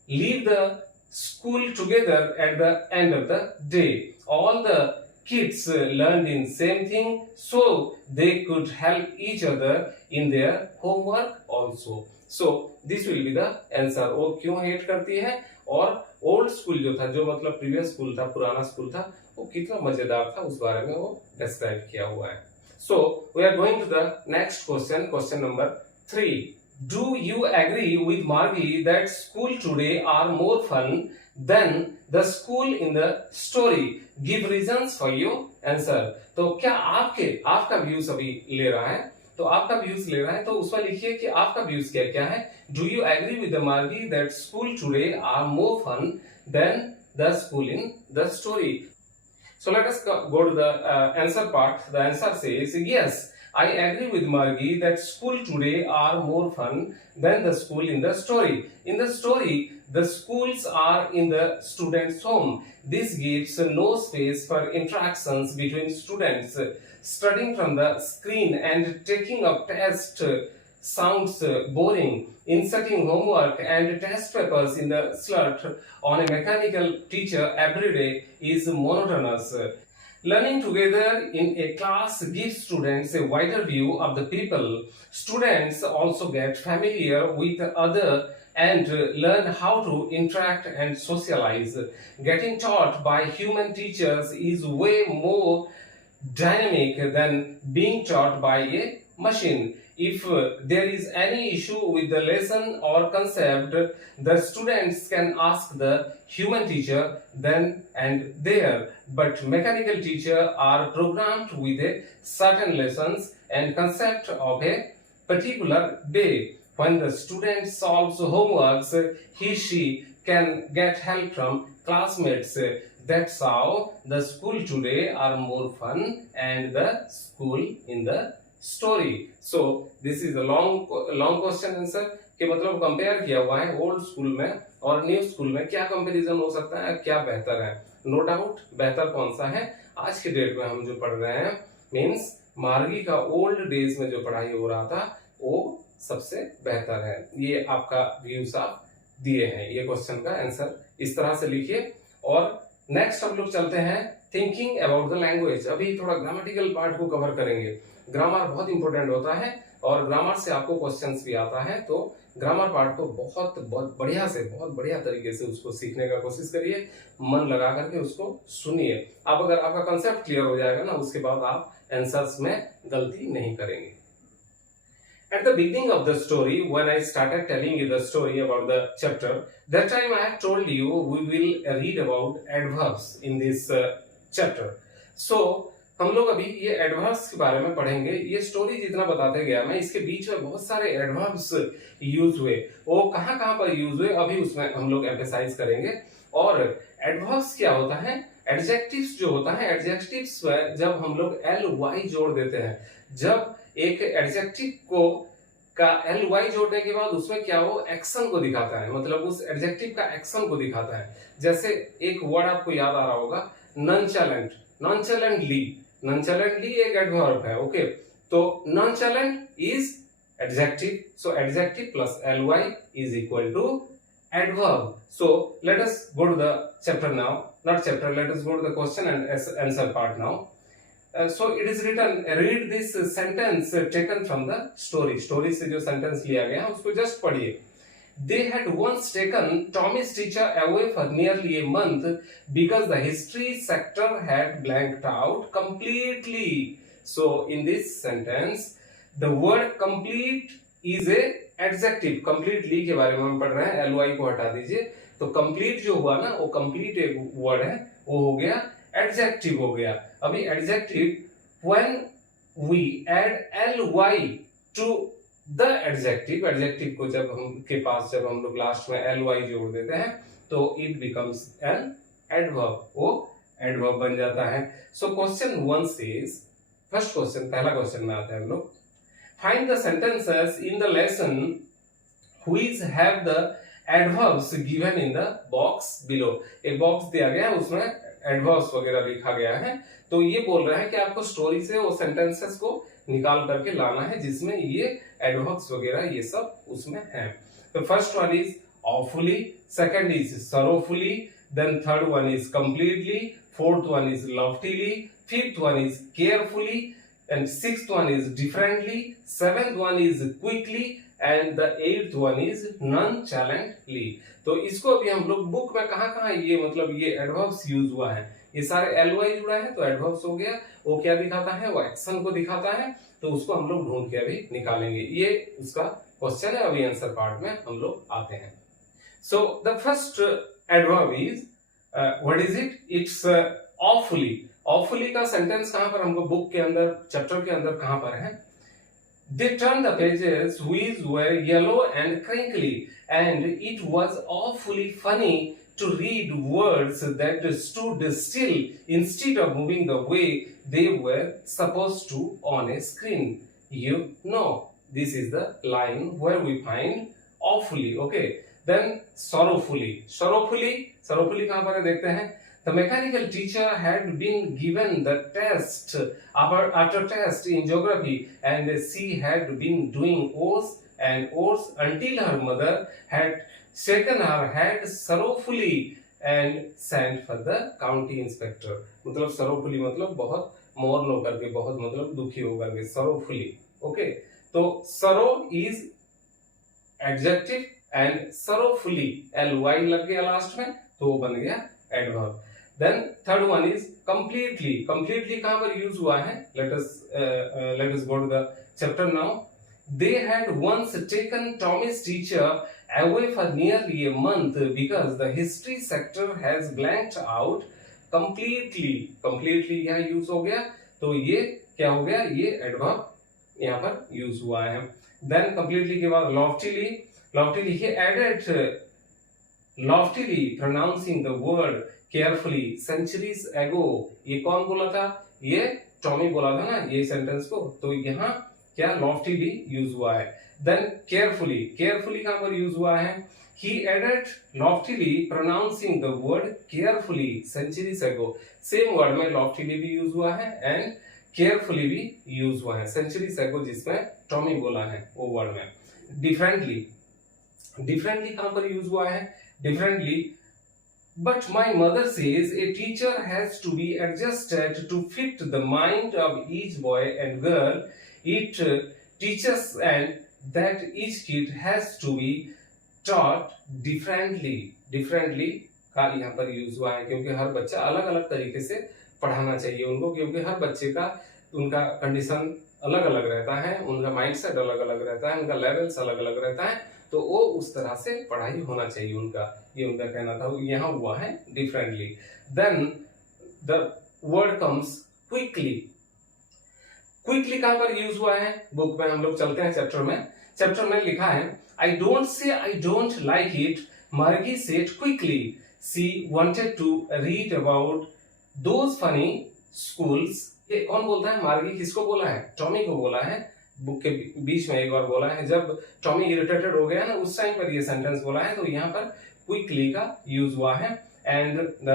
leave the school together at the end of the day. All the kids learned in same thing, so they could help each other in their homework also. So this will be the answer. वो क्यों hate करती है और old school जो था, जो मतलब previous school था, पुराना स्कूल था, वो कितना मजेदार था, उस बारे में वो डिस्क्राइब किया हुआ है. So we are going to the next question, question number 3. Do you agree with Margie that school today are more fun than the school in the story? Give reasons for your answer. तो क्या आपका views अभी ले रहा है, तो आपका views ले रहा है, तो उसमें लिखिए कि आपका व्यूज क्या क्या है. Do you agree with the Margie that school today are more fun than the school in the story? So let us go to the answer part. The answer says, yes, I agree with Margie that school today are more fun than the school in the story. In the story, the schools are in the student's home. This gives no space for interactions between students. Studying from the screen and taking up tests sounds boring. Inserting homework and test papers in the slot on a mechanical teacher every day is monotonous. Learning together in a class gives students a wider view of the people. Students also get familiar with other and learn how to interact and socialize. Getting taught by human teachers is way more dynamic than being taught by a machine. If there is any issue with the lesson or concept, the students can ask the human teacher then and there. But mechanical teacher are programmed with a certain lessons and concept of a particular day. When the student solves homeworks, she can get help from classmates. That's how the school today are more fun and the school in the story. So this is a long question answer कि मतलब compare किया हुआ है old school में और new school में, क्या comparison हो सकता है, क्या बेहतर है. नो डाउट बेहतर कौन सा है आज के डेट में हम जो पढ़ रहे हैं, मीन्स मार्गी का ओल्ड डेज में जो पढ़ाई हो रहा था वो सबसे बेहतर है. ये आपका व्यूज आप दिए हैं, ये क्वेश्चन का आंसर इस तरह से लिखिए. और नेक्स्ट हम लोग चलते हैं थिंकिंग अबाउट द लैंग्वेज. अभी थोड़ा ग्रामेटिकल पार्ट को कवर करेंगे. ग्रामर बहुत इंपॉर्टेंट होता है और ग्रामर से आपको क्वेश्चंस भी आता है, तो ग्रामर पार्ट को बहुत बढ़िया तरीके से उसको सीखने का कोशिश करिए, मन लगा करके उसको सुनिए. अब अगर आपका कंसेप्ट क्लियर हो जाएगा ना, उसके बाद आप आंसर्स में गलती नहीं करेंगे. At the beginning of the story, when I started telling you the story about the chapter, that time I have told you we will read about adverbs in this chapter. So हम लोग अभी ये adverbs के बारे में पढ़ेंगे. ये story जितना बताते गया मैं, इसके बीच में बहुत सारे एडवर्ब्स यूज हुए. वो कहाँ पर यूज हुए अभी उसमें हम लोग एम्फेसाइज करेंगे. और एडवर्ब्स क्या होता है, एडजेक्टिव्स जो होता है, एडजेक्टिव्स में जब हम लोग एल वाई जोड़ देते हैं, जब एक एडजेक्टिव को का एल वाई जोड़ने के बाद उसमें क्या हो एक्शन को दिखाता है, मतलब उस एडजेक्टिव का एक्शन को दिखाता है. जैसे एक वर्ड आपको याद आ रहा होगा नॉनचैलेंट, नॉनचैलेंटली. नॉनचैलेंटली एक एडवर्ब है. ओके, तो nonchalant is adjective, so adjective plus L Y is equal to adverb. So let us go to the chapter now, not chapter, let us go to the question and answer part now. So it is written, read this sentence taken from the story. Story से जो sentence लिया गया है उसको just पढ़िए. They had once taken Tommy's teacher away for nearly a month because the history sector had blanked out completely. So in this sentence, the word complete is a adjective. Completely के बारे में हम पढ़ रहे हैं, L Y को हटा दीजिए. तो कंप्लीट जो हुआ ना, वो कंप्लीट एक वर्ड है, वो हो गया एडजेक्टिव हो गया. अभी adjective when we add ly to the adjective, adjective को जब हम लोग लास्ट में ly जोड़ देते हैं तो इट बिकम्स एन एडवर्ब, वो एडवर्ब बन जाता है. So question 1 says, first question, पहला क्वेश्चन में आते हैं हम लोग. Find the sentences in the lesson which have the adverbs given in the box below. एक बॉक्स दिया गया है, उसमें एडवर्ब्स वगैरह लिखा गया है. तो ये बोल रहा है कि आपको स्टोरी से वो सेंटेंसेस को निकाल करके लाना है जिसमें ये एडवर्ब्स वगैरह ये सब उसमें है. तो first one is awfully, second is sorrowfully, then third one is completely, fourth one is loftily, fifth one is carefully, and sixth one is differently, seventh one is quickly, and the eighth one is nonchalantly. तो इसको अभी हम लोग book में कहाँ ये मतलब ये एडवर्ब्स यूज हुआ है, ये सारे एल वाई जुड़ा है तो एडवर्ब्स हो गया. वो क्या दिखाता है, वो एक्शन को दिखाता है, तो उसको हम लोग ढूंढ के अभी निकालेंगे. ये उसका क्वेश्चन है. अभी आंसर पार्ट में हम लोग आते हैं. So the first adverb is what is it, it's awfully. awfully का सेंटेंस कहां पर हमको बुक के अंदर चैप्टर के अंदर कहां पर है. They turned the pages which were yellow and crinkly, and it was awfully funny to read words that stood still instead of moving the way they were supposed to on a screen. You know, this is the line where we find awfully. Okay, then sorrowfully. sorrowfully कहां पर है देखते हैं. The mechanical teacher had been given the test after test in geography, and she had been doing oars and oars until her mother had shaken her head sorrowfully and sent for the county inspector. मतलब सरोफुली मतलब बहुत मोर्न होकर के, बहुत मतलब दुखी होकर के, सरोफुली। ओके, तो sorrow is adjective and sorrowfully ly लग गया लास्ट में, तो वो बन गया adverb. Then third one is completely. Completely कहां पर यूज हुआ है? Let us go to the chapter now. They had once taken Tommy's teacher away for nearly a month because the history sector has blanked out completely. Completely यहाँ use हो गया, तो ये क्या हो गया? ये एडवर्ब यहाँ पर यूज हुआ है। Then completely के बाद loftily, loftily he added loftily pronouncing the word carefully centuries ago। ये कौन बोला था? ये टॉमी बोला था ना ये सेंटेंस को, तो यहाँ क्या लॉफ्टीली यूज हुआ है। देन केयरफुली, केयरफुली कहां पर यूज हुआ है? He added loftily pronouncing the word carefully centuries ago. Same word में लॉफ्टीली भी यूज हुआ है एंड केयरफुली भी यूज हुआ है सेंचुरीज अगो, जिसमें टॉमी बोला है वो वर्ड में। डिफरेंटली, डिफरेंटली कहां पर यूज हुआ है? Differently, but my mother says a teacher has to be adjusted to fit the mind of each boy and girl it teaches, and that each kid has to be taught differently। differently का यहाँ पर use हुआ है क्योंकि हर बच्चा अलग अलग तरीके से पढ़ाना चाहिए उनको, क्योंकि हर बच्चे का उनका कंडीशन अलग अलग रहता है, उनका माइंडसेट अलग अलग रहता है, उनका लेवल्स अलग अलग रहता है, तो वो उस तरह से पढ़ाई होना चाहिए उनका, ये उनका कहना था। यहाँ हुआ है differently. Then the word comes quickly. Quickly कहां पर यूज हुआ है? बुक में हम लोग चलते हैं चैप्टर में। चैप्टर में लिखा है I don't say I don't like it, Margie said quickly she wanted to read about those funny schools. ये कौन बोलता है? मार्गी किसको बोला है? टॉमी को बोला है। बुक के बीच में एक बार बोला है, जब टॉमी इरिटेटेड हो गया ना उस टाइम पर ये सेंटेंस बोला है, तो यहाँ पर क्विकली का यूज हुआ है। And the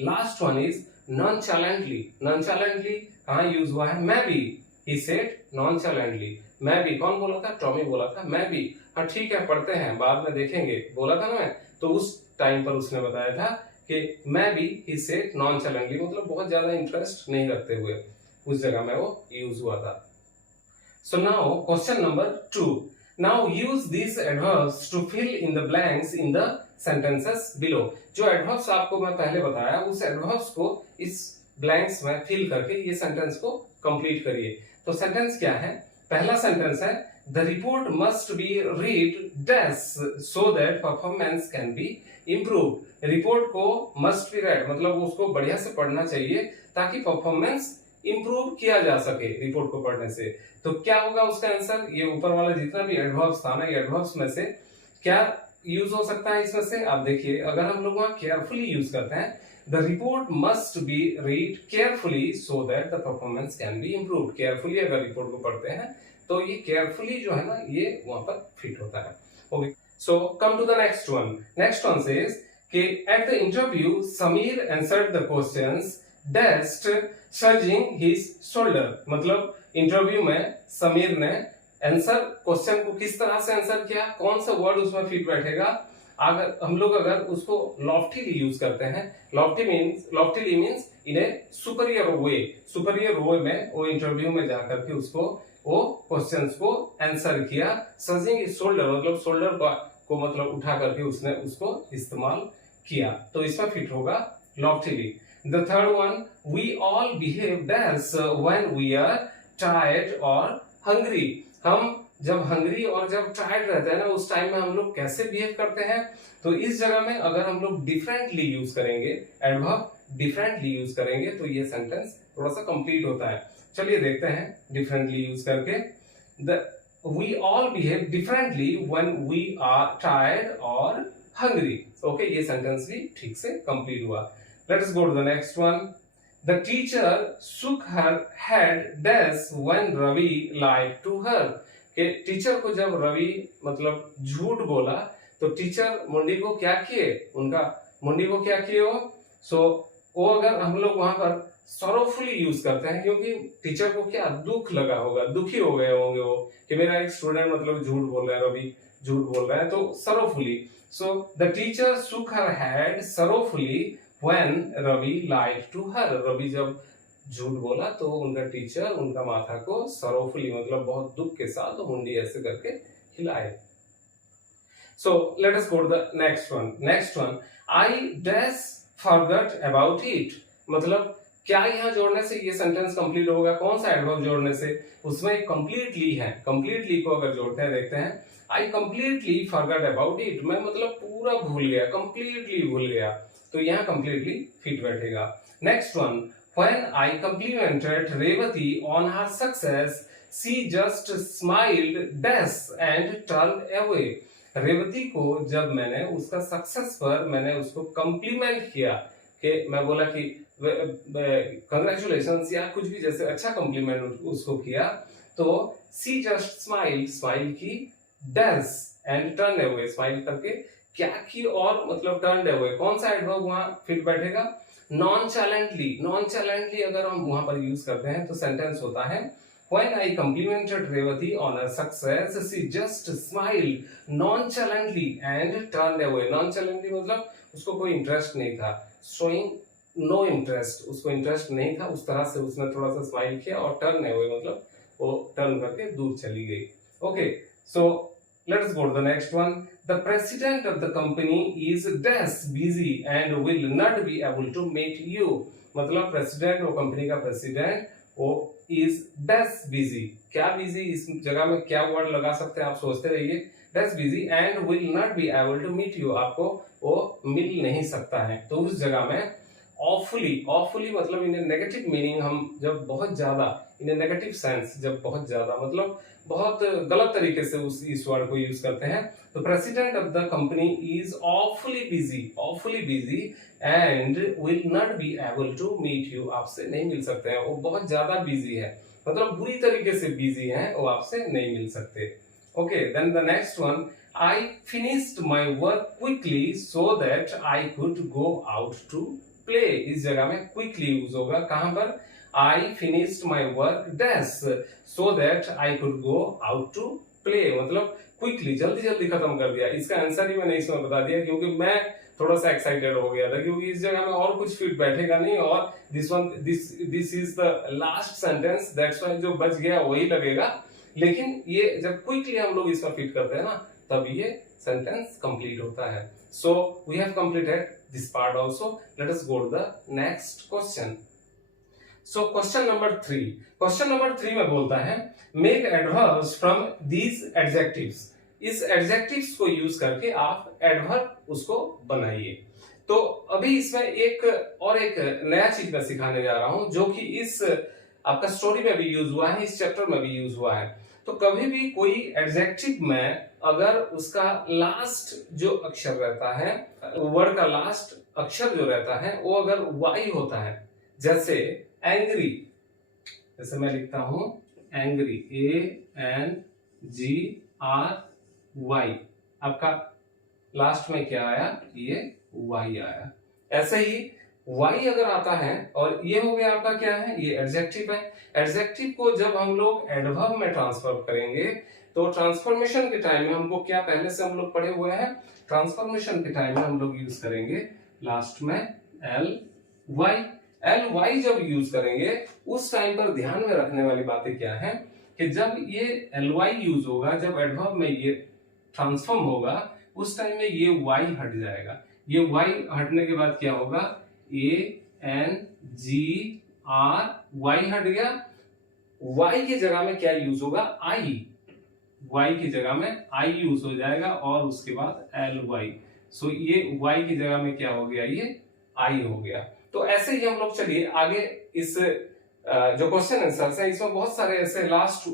last one is nonchalantly. Nonchalantly कहाँ यूज हुआ है? मैं भी, ही सेड नॉनचैलेंटली। मैं भी कौन बोला था? टॉमी बोला था मैं भी। हाँ ठीक है, पढ़ते हैं, बाद में देखेंगे, बोला था ना मैं, तो उस टाइम पर उसने बताया था कि मैं भी, ही सेड नॉनचैलेंटली, मतलब बहुत ज्यादा इंटरेस्ट नहीं रखते हुए, उस जगह में वो यूज हुआ था। So now question number 2. Now use these adverbs to fill in the blanks in the sentences below. जो adverbs आपको मैं पहले बताया उस adverbs को इस blanks में fill करके ये sentence को complete करिए। तो sentence क्या है? पहला sentence है The report must be read dash so that performance can be improved. report को must be read मतलब उसको बढ़िया से पढ़ना चाहिए ताकि performance इंप्रूव किया जा सके रिपोर्ट को पढ़ने से। तो क्या होगा उसका आंसर? ये ऊपर वाला जितना भी एडवर्ब्स था ना, ये एडवर्ब्स में से क्या यूज हो सकता है इसमें से? आप देखिए, अगर हम लोग वहां केयरफुली यूज करते हैं, the report must be read carefully so that the performance can be improved. Carefully अगर रिपोर्ट को पढ़ते हैं तो ये केयरफुली जो है ना, ये वहां पर फिट होता है। Okay, so come to the next one. Next one says कि at the interview Sameer answered the questions just shrugging his shoulder. मतलब इंटरव्यू में समीर ने आंसर क्वेश्चन को किस तरह से आंसर किया, कौन सा वर्ड उसमें फिट बैठेगा। अगर हम लोग अगर उसको लॉफ्टीली यूज करते हैं, लॉफ्टीली मींस इन ए सुपीरियर वे, सुपीरियर वे में वो इंटरव्यू में जाकर के उसको वो क्वेश्चंस को आंसर किया। सर्जिंग हिज शोल्डर मतलब शोल्डर को मतलब उठा करके उसने उसको इस्तेमाल किया, तो इसमें फिट होगा लॉफ्टीली। The third one, we all behave dash when we are tired or hungry. हम जब hungry और जब tired रहते हैं ना, उस टाइम में हम लोग कैसे behave करते हैं? तो इस जगह में अगर हम लोग differently यूज करेंगे, adverb differently यूज करेंगे, तो ये सेंटेंस थोड़ा सा कंप्लीट होता है। चलिए देखते हैं differently यूज करके। We all behave differently when we are tired or hungry. Okay, ये सेंटेंस भी ठीक से कंप्लीट हुआ। Let us go to the next one. The teacher shook her head dash when Ravi lied to her. कि teacher को जब रवि मतलब झूठ बोला तो टीचर मुंडी को क्या किए? उनका मुंडी को क्या किए हो? वो अगर हम लोग वहां पर सॉरोफुली यूज करते हैं, क्योंकि टीचर को क्या दुख लगा होगा, दुखी हो गए होंगे वो कि मेरा एक स्टूडेंट मतलब झूठ बोल रहा है, रवि झूठ बोल रहे हैं, तो sorrowfully. So the teacher shook her head sorrowfully when Ravi lied to her. Ravi जब झूठ बोला तो उनका टीचर उनका माथा को sorrowfully मतलब बहुत दुख के साथ मुंडी ऐसे करके हिलाए. So let us go to the next one. Next one, I dash forgot about it. मतलब क्या यहाँ जोड़ने से ये सेंटेंस कंप्लीट होगा? कौन सा एडवर्ब जोड़ने से? उसमें कंप्लीटली है. कंप्लीटली को अगर जोड़ते हैं, देखते हैं. I completely forgot about it. मैं मतलब पूरा भूल गया, कंप्लीटली भूल गया. तो यहाँ कंप्लीटली फिट बैठेगा. Next one, when I complimented Revathi on her success she just smiled dash and turned away. Revathi को जब मैंने उसका सक्सेस पर मैंने उसको कॉम्प्लीमेंट किया, कि मैं बोला कि कंग्रेचुलेशंस या कुछ भी जैसे अच्छा कॉम्प्लीमेंट उसको किया, तो सी जस्ट स्माइल की, does and turn away smile करके क्या की और मतलब टर्न अवे. कौन सा एडवर्ब वहां फिट बैठेगा? नॉनचैलेंटली अगर हम वहां पर यूज करते हैं तो सेंटेंस होता है When I complimented Revati on her success, she just smiled nonchalantly and turned away. Nonchalantly मतलब उसको कोई इंटरेस्ट नहीं था. Showing no interest, उसको इंटरेस्ट नहीं था, उस तरह से उसने थोड़ा सा स्माइल किया और टर्न अवे मतलब वो टर्न करके दूर चली गई. Okay, so let us go to the next one. The president of the company is dash busy and will not be able to meet you. मतलब प्रेसिडेंट, वो कंपनी का प्रेसिडेंट, वो is dash busy. क्या busy, इस जगह में क्या word लगा सकते हैं आप सोचते रहिए. dash busy and will not be able to meet you. आपको वो मिल नहीं सकता है. तो उस जगह में awfully मतलब इन नेगेटिव मीनिंग, हम जब बहुत ज्यादा इन नेगेटिव सेंस, जब बहुत ज्यादा मतलब बहुत गलत तरीके से इस वर्ड को यूज करते हैं. तो president of the company is awfully busy and will not be able to meet you. आपसे नहीं मिल सकते हैं, वो बहुत ज्यादा बिजी है, मतलब बुरी तरीके से बिजी हैं, वो आपसे नहीं मिल सकते. Okay, then the next one, I finished my work quickly so that I could go out to play. इस जगह में क्विकली यूज होगा. कहां पर? I finished my work dash so that I could go out to play. मतलब quickly, जल्दी खत्म कर दिया. इसका आंसर ही मैंने इसमें बता दिया क्योंकि मैं थोड़ा सा एक्साइटेड हो गया था, क्योंकि इस जगह में और कुछ फिट बैठेगा नहीं. और this is the last sentence, that's why जो बच गया वही लगेगा. लेकिन ये जब क्विकली हम लोग इसमें फिट करते हैं ना, तब ये सेंटेंस कंप्लीट होता है. So we have completed this part also. Let us go to the next question. So question number 3. Question number 3 में बोलता है make adverbs from these adjectives. इस एडजेक्टिव्स को यूज करके आप एडवर्ब उसको बनाइए. तो अभी इसमें एक नया चीज मैं सिखाने जा रहा हूं, जो कि इस आपका स्टोरी में भी यूज हुआ है, इस चैप्टर में भी यूज हुआ है. तो कभी भी कोई एडजेक्टिव में अगर उसका लास्ट जो अक्षर रहता है, वर्ड का लास्ट अक्षर जो रहता है, वो अगर वाई होता है, जैसे एंग्री, जैसे मैं लिखता हूं एंग्री, ANGRY, आपका लास्ट में क्या आया? ये वाई आया. ऐसे ही वाई अगर आता है और ये हो गया आपका क्या है? ये एडजेक्टिव है. एडजेक्टिव को जब हम लोग एडवर्ब में ट्रांसफर करेंगे, तो ट्रांसफॉर्मेशन के टाइम में हमको क्या पहले से हम लोग पढ़े हुए हैं, ट्रांसफॉर्मेशन के टाइम में हम लोग यूज करेंगे लास्ट में LY जब यूज करेंगे, उस टाइम पर ध्यान में रखने वाली बातें क्या है कि जब ये LY यूज होगा, जब एडवर्ब में ये ट्रांसफॉर्म होगा, उस टाइम में ये Y हट जाएगा. ये Y हटने के बाद क्या होगा? ANGRY हट गया. Y की जगह में क्या यूज होगा? I. Y की जगह में I यूज हो जाएगा और उसके बाद LY. सो ये Y की जगह में क्या हो गया? ये I हो गया. तो ऐसे ही हम लोग चलिए आगे. इस जो क्वेश्चन आंसर है, इसमें बहुत सारे ऐसे लास्ट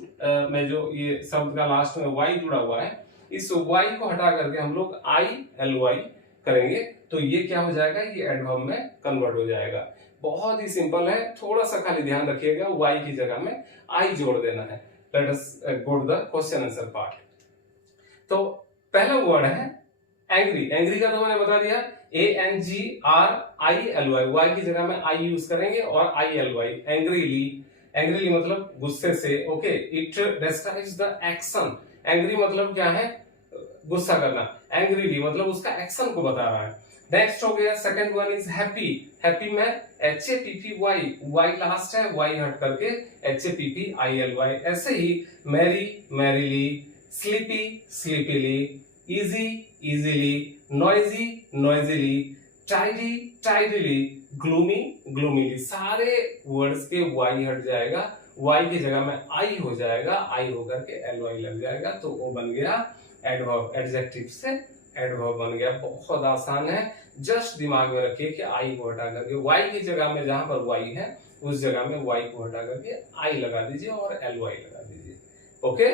में जो ये शब्द का लास्ट में Y जुड़ा हुआ है, इस Y को हटा करके हम लोग ILY करेंगे, तो ये क्या हो जाएगा? ये एडवर्ब में कन्वर्ट हो जाएगा. बहुत ही सिंपल है, थोड़ा सा खाली ध्यान रखिएगा, Y की जगह में I जोड़ देना है. Let us go to the question answer part. तो पहला वर्ड है एंग्री. एंग्री का तो मैंने बता दिया, ANGRILY. Y की जगह में I यूज करेंगे और ILY. एंग्रीली मतलब गुस्से से. Okay, it describes the action. Angry मतलब क्या है? गुस्सा करना, एंग्रीली मतलब उसका एक्शन को बता रहा है। नेक्स्ट हो गया second one is happy, happy में HAPPY, वाई लास्ट है, वाई हट करके HAPPILY। ऐसे ही merry, merrily, sleepy, sleepily, easy, easily, noisy, noisily, tidy, tidily, gloomy, gloomily. सारे वर्ड्स के वाई हट जाएगा, वाई की जगह में आई हो जाएगा, आई होकर के LY लग जाएगा, तो वो बन गया एडवर्ब, एडजेक्टिव से एडवर्ब बन गया। बहुत आसान है, जस्ट दिमाग में रखिए कि आई को हटा करके वाई की जगह में जहां पर वाई है उस जगह में वाई को हटा करके आई लगा दीजिए और LY लगा दीजिए। ओके,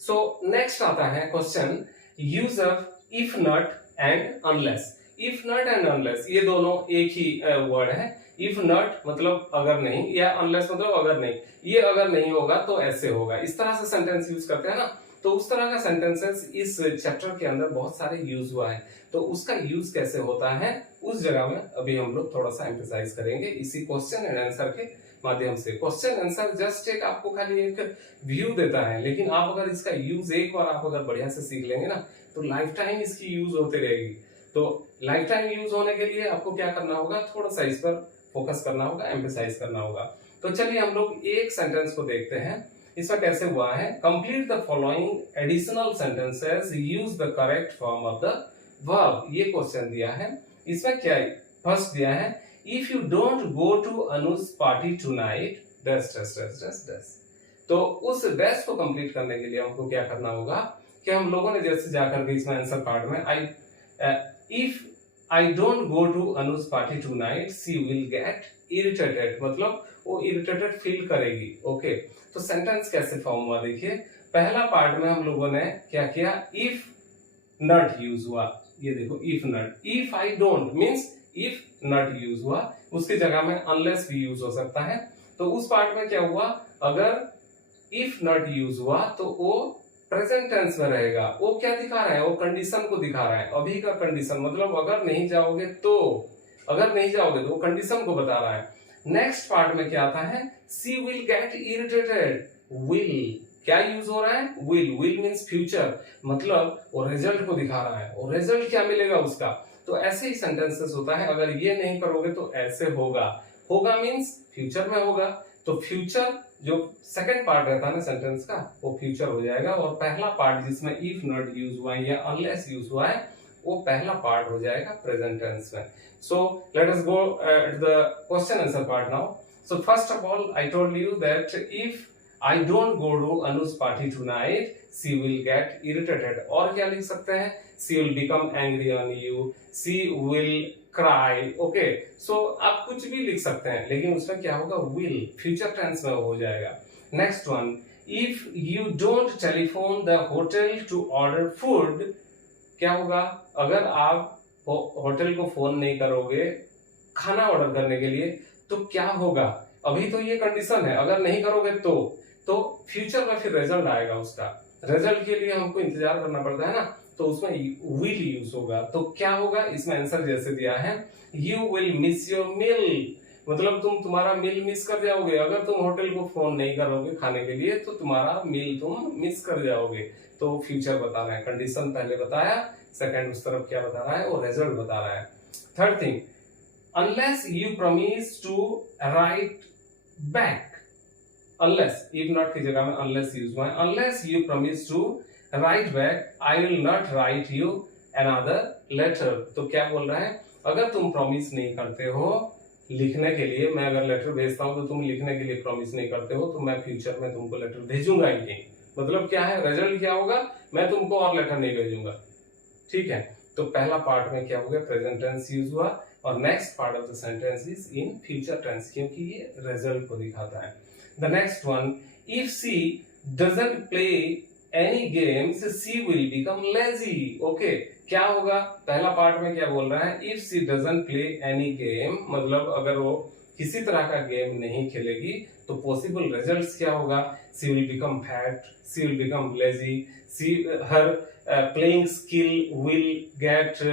सो नेक्स्ट आता है question, use of if not and unless. If not and unless ये दोनों एक ही वर्ड है। इफ नॉट मतलब अगर नहीं, या अनलेस मतलब अगर नहीं। ये अगर नहीं होगा तो ऐसे होगा, इस तरह से सेंटेंस यूज करते हैं ना, तो उस तरह का सेंटेंसेस इस चैप्टर के अंदर बहुत सारे यूज हुआ है। तो उसका यूज कैसे होता है उस जगह में अभी हम लोग थोड़ा सा एम्फसाइज करेंगे इसी क्वेश्चन एंड आंसर के माध्यम से। क्वेश्चन आंसर जस्ट एक आपको खाली एक व्यू देता है, लेकिन आप अगर इसका यूज एक बार आप अगर बढ़िया से सीख लेंगे ना तो लाइफ टाइम इसकी यूज होते रहेगी। तो लाइफ टाइम यूज होने के लिए आपको क्या करना होगा, थोड़ा सा इस पर फोकस करना होगा, एम्फसाइज करना होगा। तो चलिए हम लोग एक सेंटेंस को देखते हैं, इसमें कैसे हुआ है। Complete the following additional sentences, use the correct form of the verb. ये क्वेश्चन दिया है, इसमें क्या फर्स्ट दिया है, if you don't go to Anuj party tonight dash dash dash dash dash. तो उस डैश को कंप्लीट करने के लिए हमको क्या करना होगा कि हम लोगों ने जैसे जाकर के इसमें आंसर पार्ट में if I don't go to Anuj party tonight she will get irritated, मतलब वो इरिटेटेड फील करेगी। ओके, तो सेंटेंस कैसे फॉर्म हुआ देखिए। पहला पार्ट में हम लोगों ने क्या किया, इफ नॉट यूज हुआ, ये देखो if not, if I don't means if not use हुआ, उसकी जगह में अनलेस भी यूज हो सकता है। तो उस पार्ट में क्या हुआ, अगर इफ नॉट यूज हुआ तो वो प्रेजेंट टेंस में रहेगा। वो क्या दिखा रहा है, वो कंडीशन को दिखा रहा है, अभी का कंडीशन, मतलब अगर नहीं जाओगे तो, अगर नहीं जाओगे तो वो कंडीशन को बता रहा है। नेक्स्ट पार्ट में क्या आता है, सी विल गेट इरिटेटेड, विल क्या यूज हो रहा है, विल, विल मींस फ्यूचर, मतलब वो रिजल्ट को दिखा रहा है, और रिजल्ट क्या मिलेगा उसका। तो ऐसे ही सेंटेंसेस होता है, अगर ये नहीं करोगे तो ऐसे होगा, होगा मींस फ्यूचर में होगा। तो फ्यूचर जो सेकंड पार्ट रहता है ना सेंटेंस का, वो फ्यूचर हो जाएगा, और पहला पार्ट जिसमें इफ नॉट यूज हुआ है या अनलेस यूज हुआ है वो पहला पार्ट हो जाएगा प्रेजेंट टेंस में। So let us go to the question answer part now. So first of all I told you that if I don't go to Anu's party tonight, she will get irritated। और क्या लिख सकते हैं, she will become angry on you, she will cry। Okay, so आप कुछ भी लिख सकते हैं, लेकिन उसमें क्या होगा, will, फ्यूचर टेंस में हो जाएगा। Next one, if you don't telephone the hotel to order food, क्या होगा, अगर आप होटल को फोन नहीं करोगे खाना ऑर्डर करने के लिए तो क्या होगा। अभी तो ये कंडीशन है, अगर नहीं करोगे तो फ्यूचर में फिर रिजल्ट आएगा, उसका रिजल्ट के लिए हमको इंतजार करना पड़ता है ना, तो उसमें विल यूज होगा। तो क्या होगा, इसमें आंसर जैसे दिया है, you will miss your meal, मतलब तुम तुम्हारा मील मिस कर जाओगे। अगर तुम होटल को फोन नहीं करोगे खाने के लिए तो तुम्हारा मील तुम मिस कर जाओगे। तो फ्यूचर बता रहा है, कंडीशन पहले बताया, सेकंड उस तरफ क्या बता रहा है, वो रिजल्ट बता रहा है। Third thing, unless you promise to write back, unless, if not की जगह में अनलेस यूज हुआ है, unless you promise to write back I will not write you another letter. तो क्या बोल रहा है, अगर तुम प्रॉमिस नहीं करते हो लिखने के लिए, मैं अगर लेटर भेजता हूं तो तुम लिखने के लिए प्रॉमिस नहीं करते हो, तो मैं फ्यूचर में तुमको लेटर भेजूंगा ही नहीं। मतलब क्या है, रिजल्ट क्या होगा, मैं तुमको और लेटर नहीं भेजूंगा। ठीक है, तो पहला पार्ट में क्या हो गया, प्रेजेंट टेंस यूज हुआ, और next part of the sentence is in future tense, क्योंकि ये रिजल्ट को दिखाता है। The next one, if she doesn't play any games, she will become lazy। Okay, क्या होगा, पहला पार्ट में क्या बोल रहा है, if she doesn't play any game, मतलब अगर वो किसी तरह का गेम नहीं खेलेगी तो पॉसिबल रिजल्ट्स क्या होगा, she will become fat, she will become lazy, her playing skill will get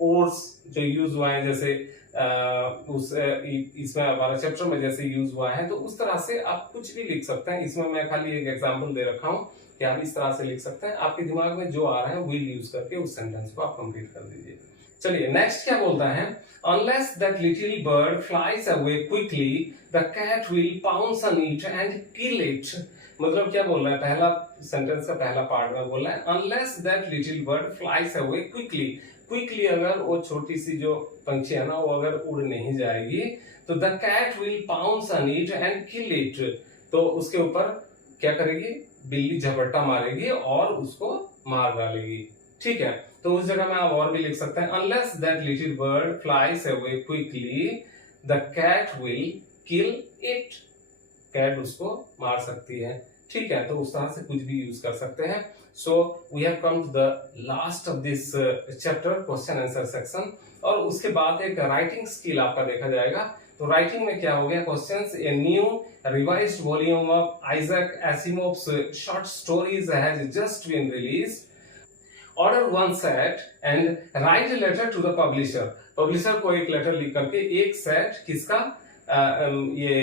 worse, जो यूज हुआ है जैसे इसमें हमारा चैप्टर में जैसे यूज हुआ है, तो उस तरह से आप कुछ भी लिख सकते हैं। इसमें मैं खाली एक एग्जांपल दे रखा हूं, कि आप इस तरह से लिख सकते हैं। आपके दिमाग में जो आ रहा है विल यूज करके उस सेंटेंस को आप कंप्लीट कर दीजिए। चलिए नेक्स्ट क्या बोलता है, unless that little bird flies away quickly the cat will pounce on it and kill it. मतलब क्या बोल रहा है, पहला सेंटेंस का पहला पार्ट में बोल रहा है unless that little bird flies away quickly. Quickly अगर वो छोटी सी जो पंछी है ना वो अगर उड़ नहीं जाएगी तो the cat will pounce on it and kill it, तो उसके ऊपर क्या करेगी, बिल्ली झपट्टा मारेगी और उसको मार डालेगी। ठीक है, तो उस जगह में आप और भी लिख सकते हैं unless that little bird flies away quickly the cat will kill it. Cat उसको मार सकती है। ठीक है, तो उस तरह से कुछ भी यूज कर सकते हैं। So we have come to the last of this chapter, question answer section, और उसके बाद एक राइटिंग स्किल आपका देखा जाएगा। तो राइटिंग में क्या हो गया, questions, a new revised volume of Isaac Asimov's short stories has just been released. Order one set and write a letter to the publisher. Publisher को एक लेटर लिख करके एक सेट किसका, ये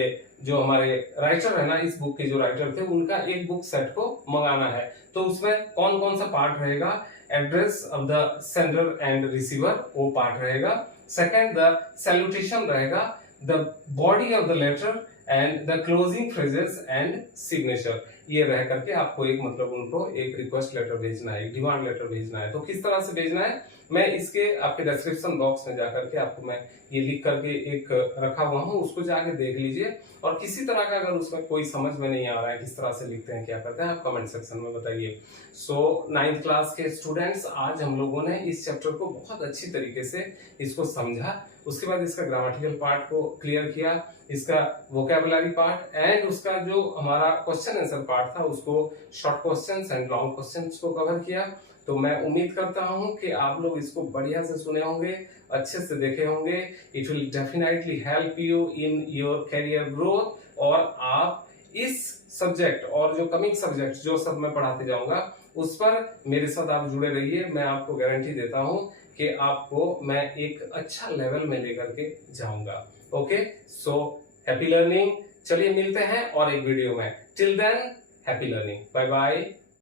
जो हमारे राइटर है ना, इस बुक के जो राइटर थे उनका एक बुक सेट को मंगाना है। तो उसमें कौन कौन सा पार्ट रहेगा, address of the sender and receiver वो पार्ट रहेगा। सेकंड द सैल्यूटेशन रहेगा, the body of the letter and the closing phrases and signature. ये रह करके आपको एक मतलब उनको एक रिक्वेस्ट लेटर भेजना है, एक डिमांड लेटर भेजना है। तो किस तरह से भेजना है मैं इसके आपके डिस्क्रिप्शन बॉक्स में जाकर के आपको मैं ये लिख करके एक रखा हुआ हूँ, उसको जाके देख लीजिए। और किसी तरह का अगर उसमें कोई समझ में नहीं आ रहा है किस तरह से लिखते हैं क्या करते हैं, आप कमेंट सेक्शन में बताइए। सो 9th क्लास के स्टूडेंट्स, आज हम लोगों ने इस चैप्टर को बहुत अच्छी तरीके से इसको समझा। उसके बाद इसका ग्रामेटिकल पार्ट को क्लियर किया, इसका वोकैबुलरी पार्ट एंड उसका जो हमारा क्वेश्चन आंसर पार्ट था उसको short questions and long questions को कवर किया। तो मैं उम्मीद करता हूं कि आप लोग इसको बढ़िया से सुने होंगे, अच्छे से देखे होंगे। It will definitely help you in your career growth, और आप इस सब्जेक्ट और जो कमिंग सब्जेक्ट जो सब मैं पढ़ाते जाऊंगा उस पर मेरे साथ आप जुड़े रहिए। मैं आपको गारंटी देता हूं कि आपको मैं एक अच्छा लेवल में लेकर के जाऊंगा। Okay, so happy learning. चलिए मिलते हैं और एक वीडियो में। Till then happy learning, bye bye.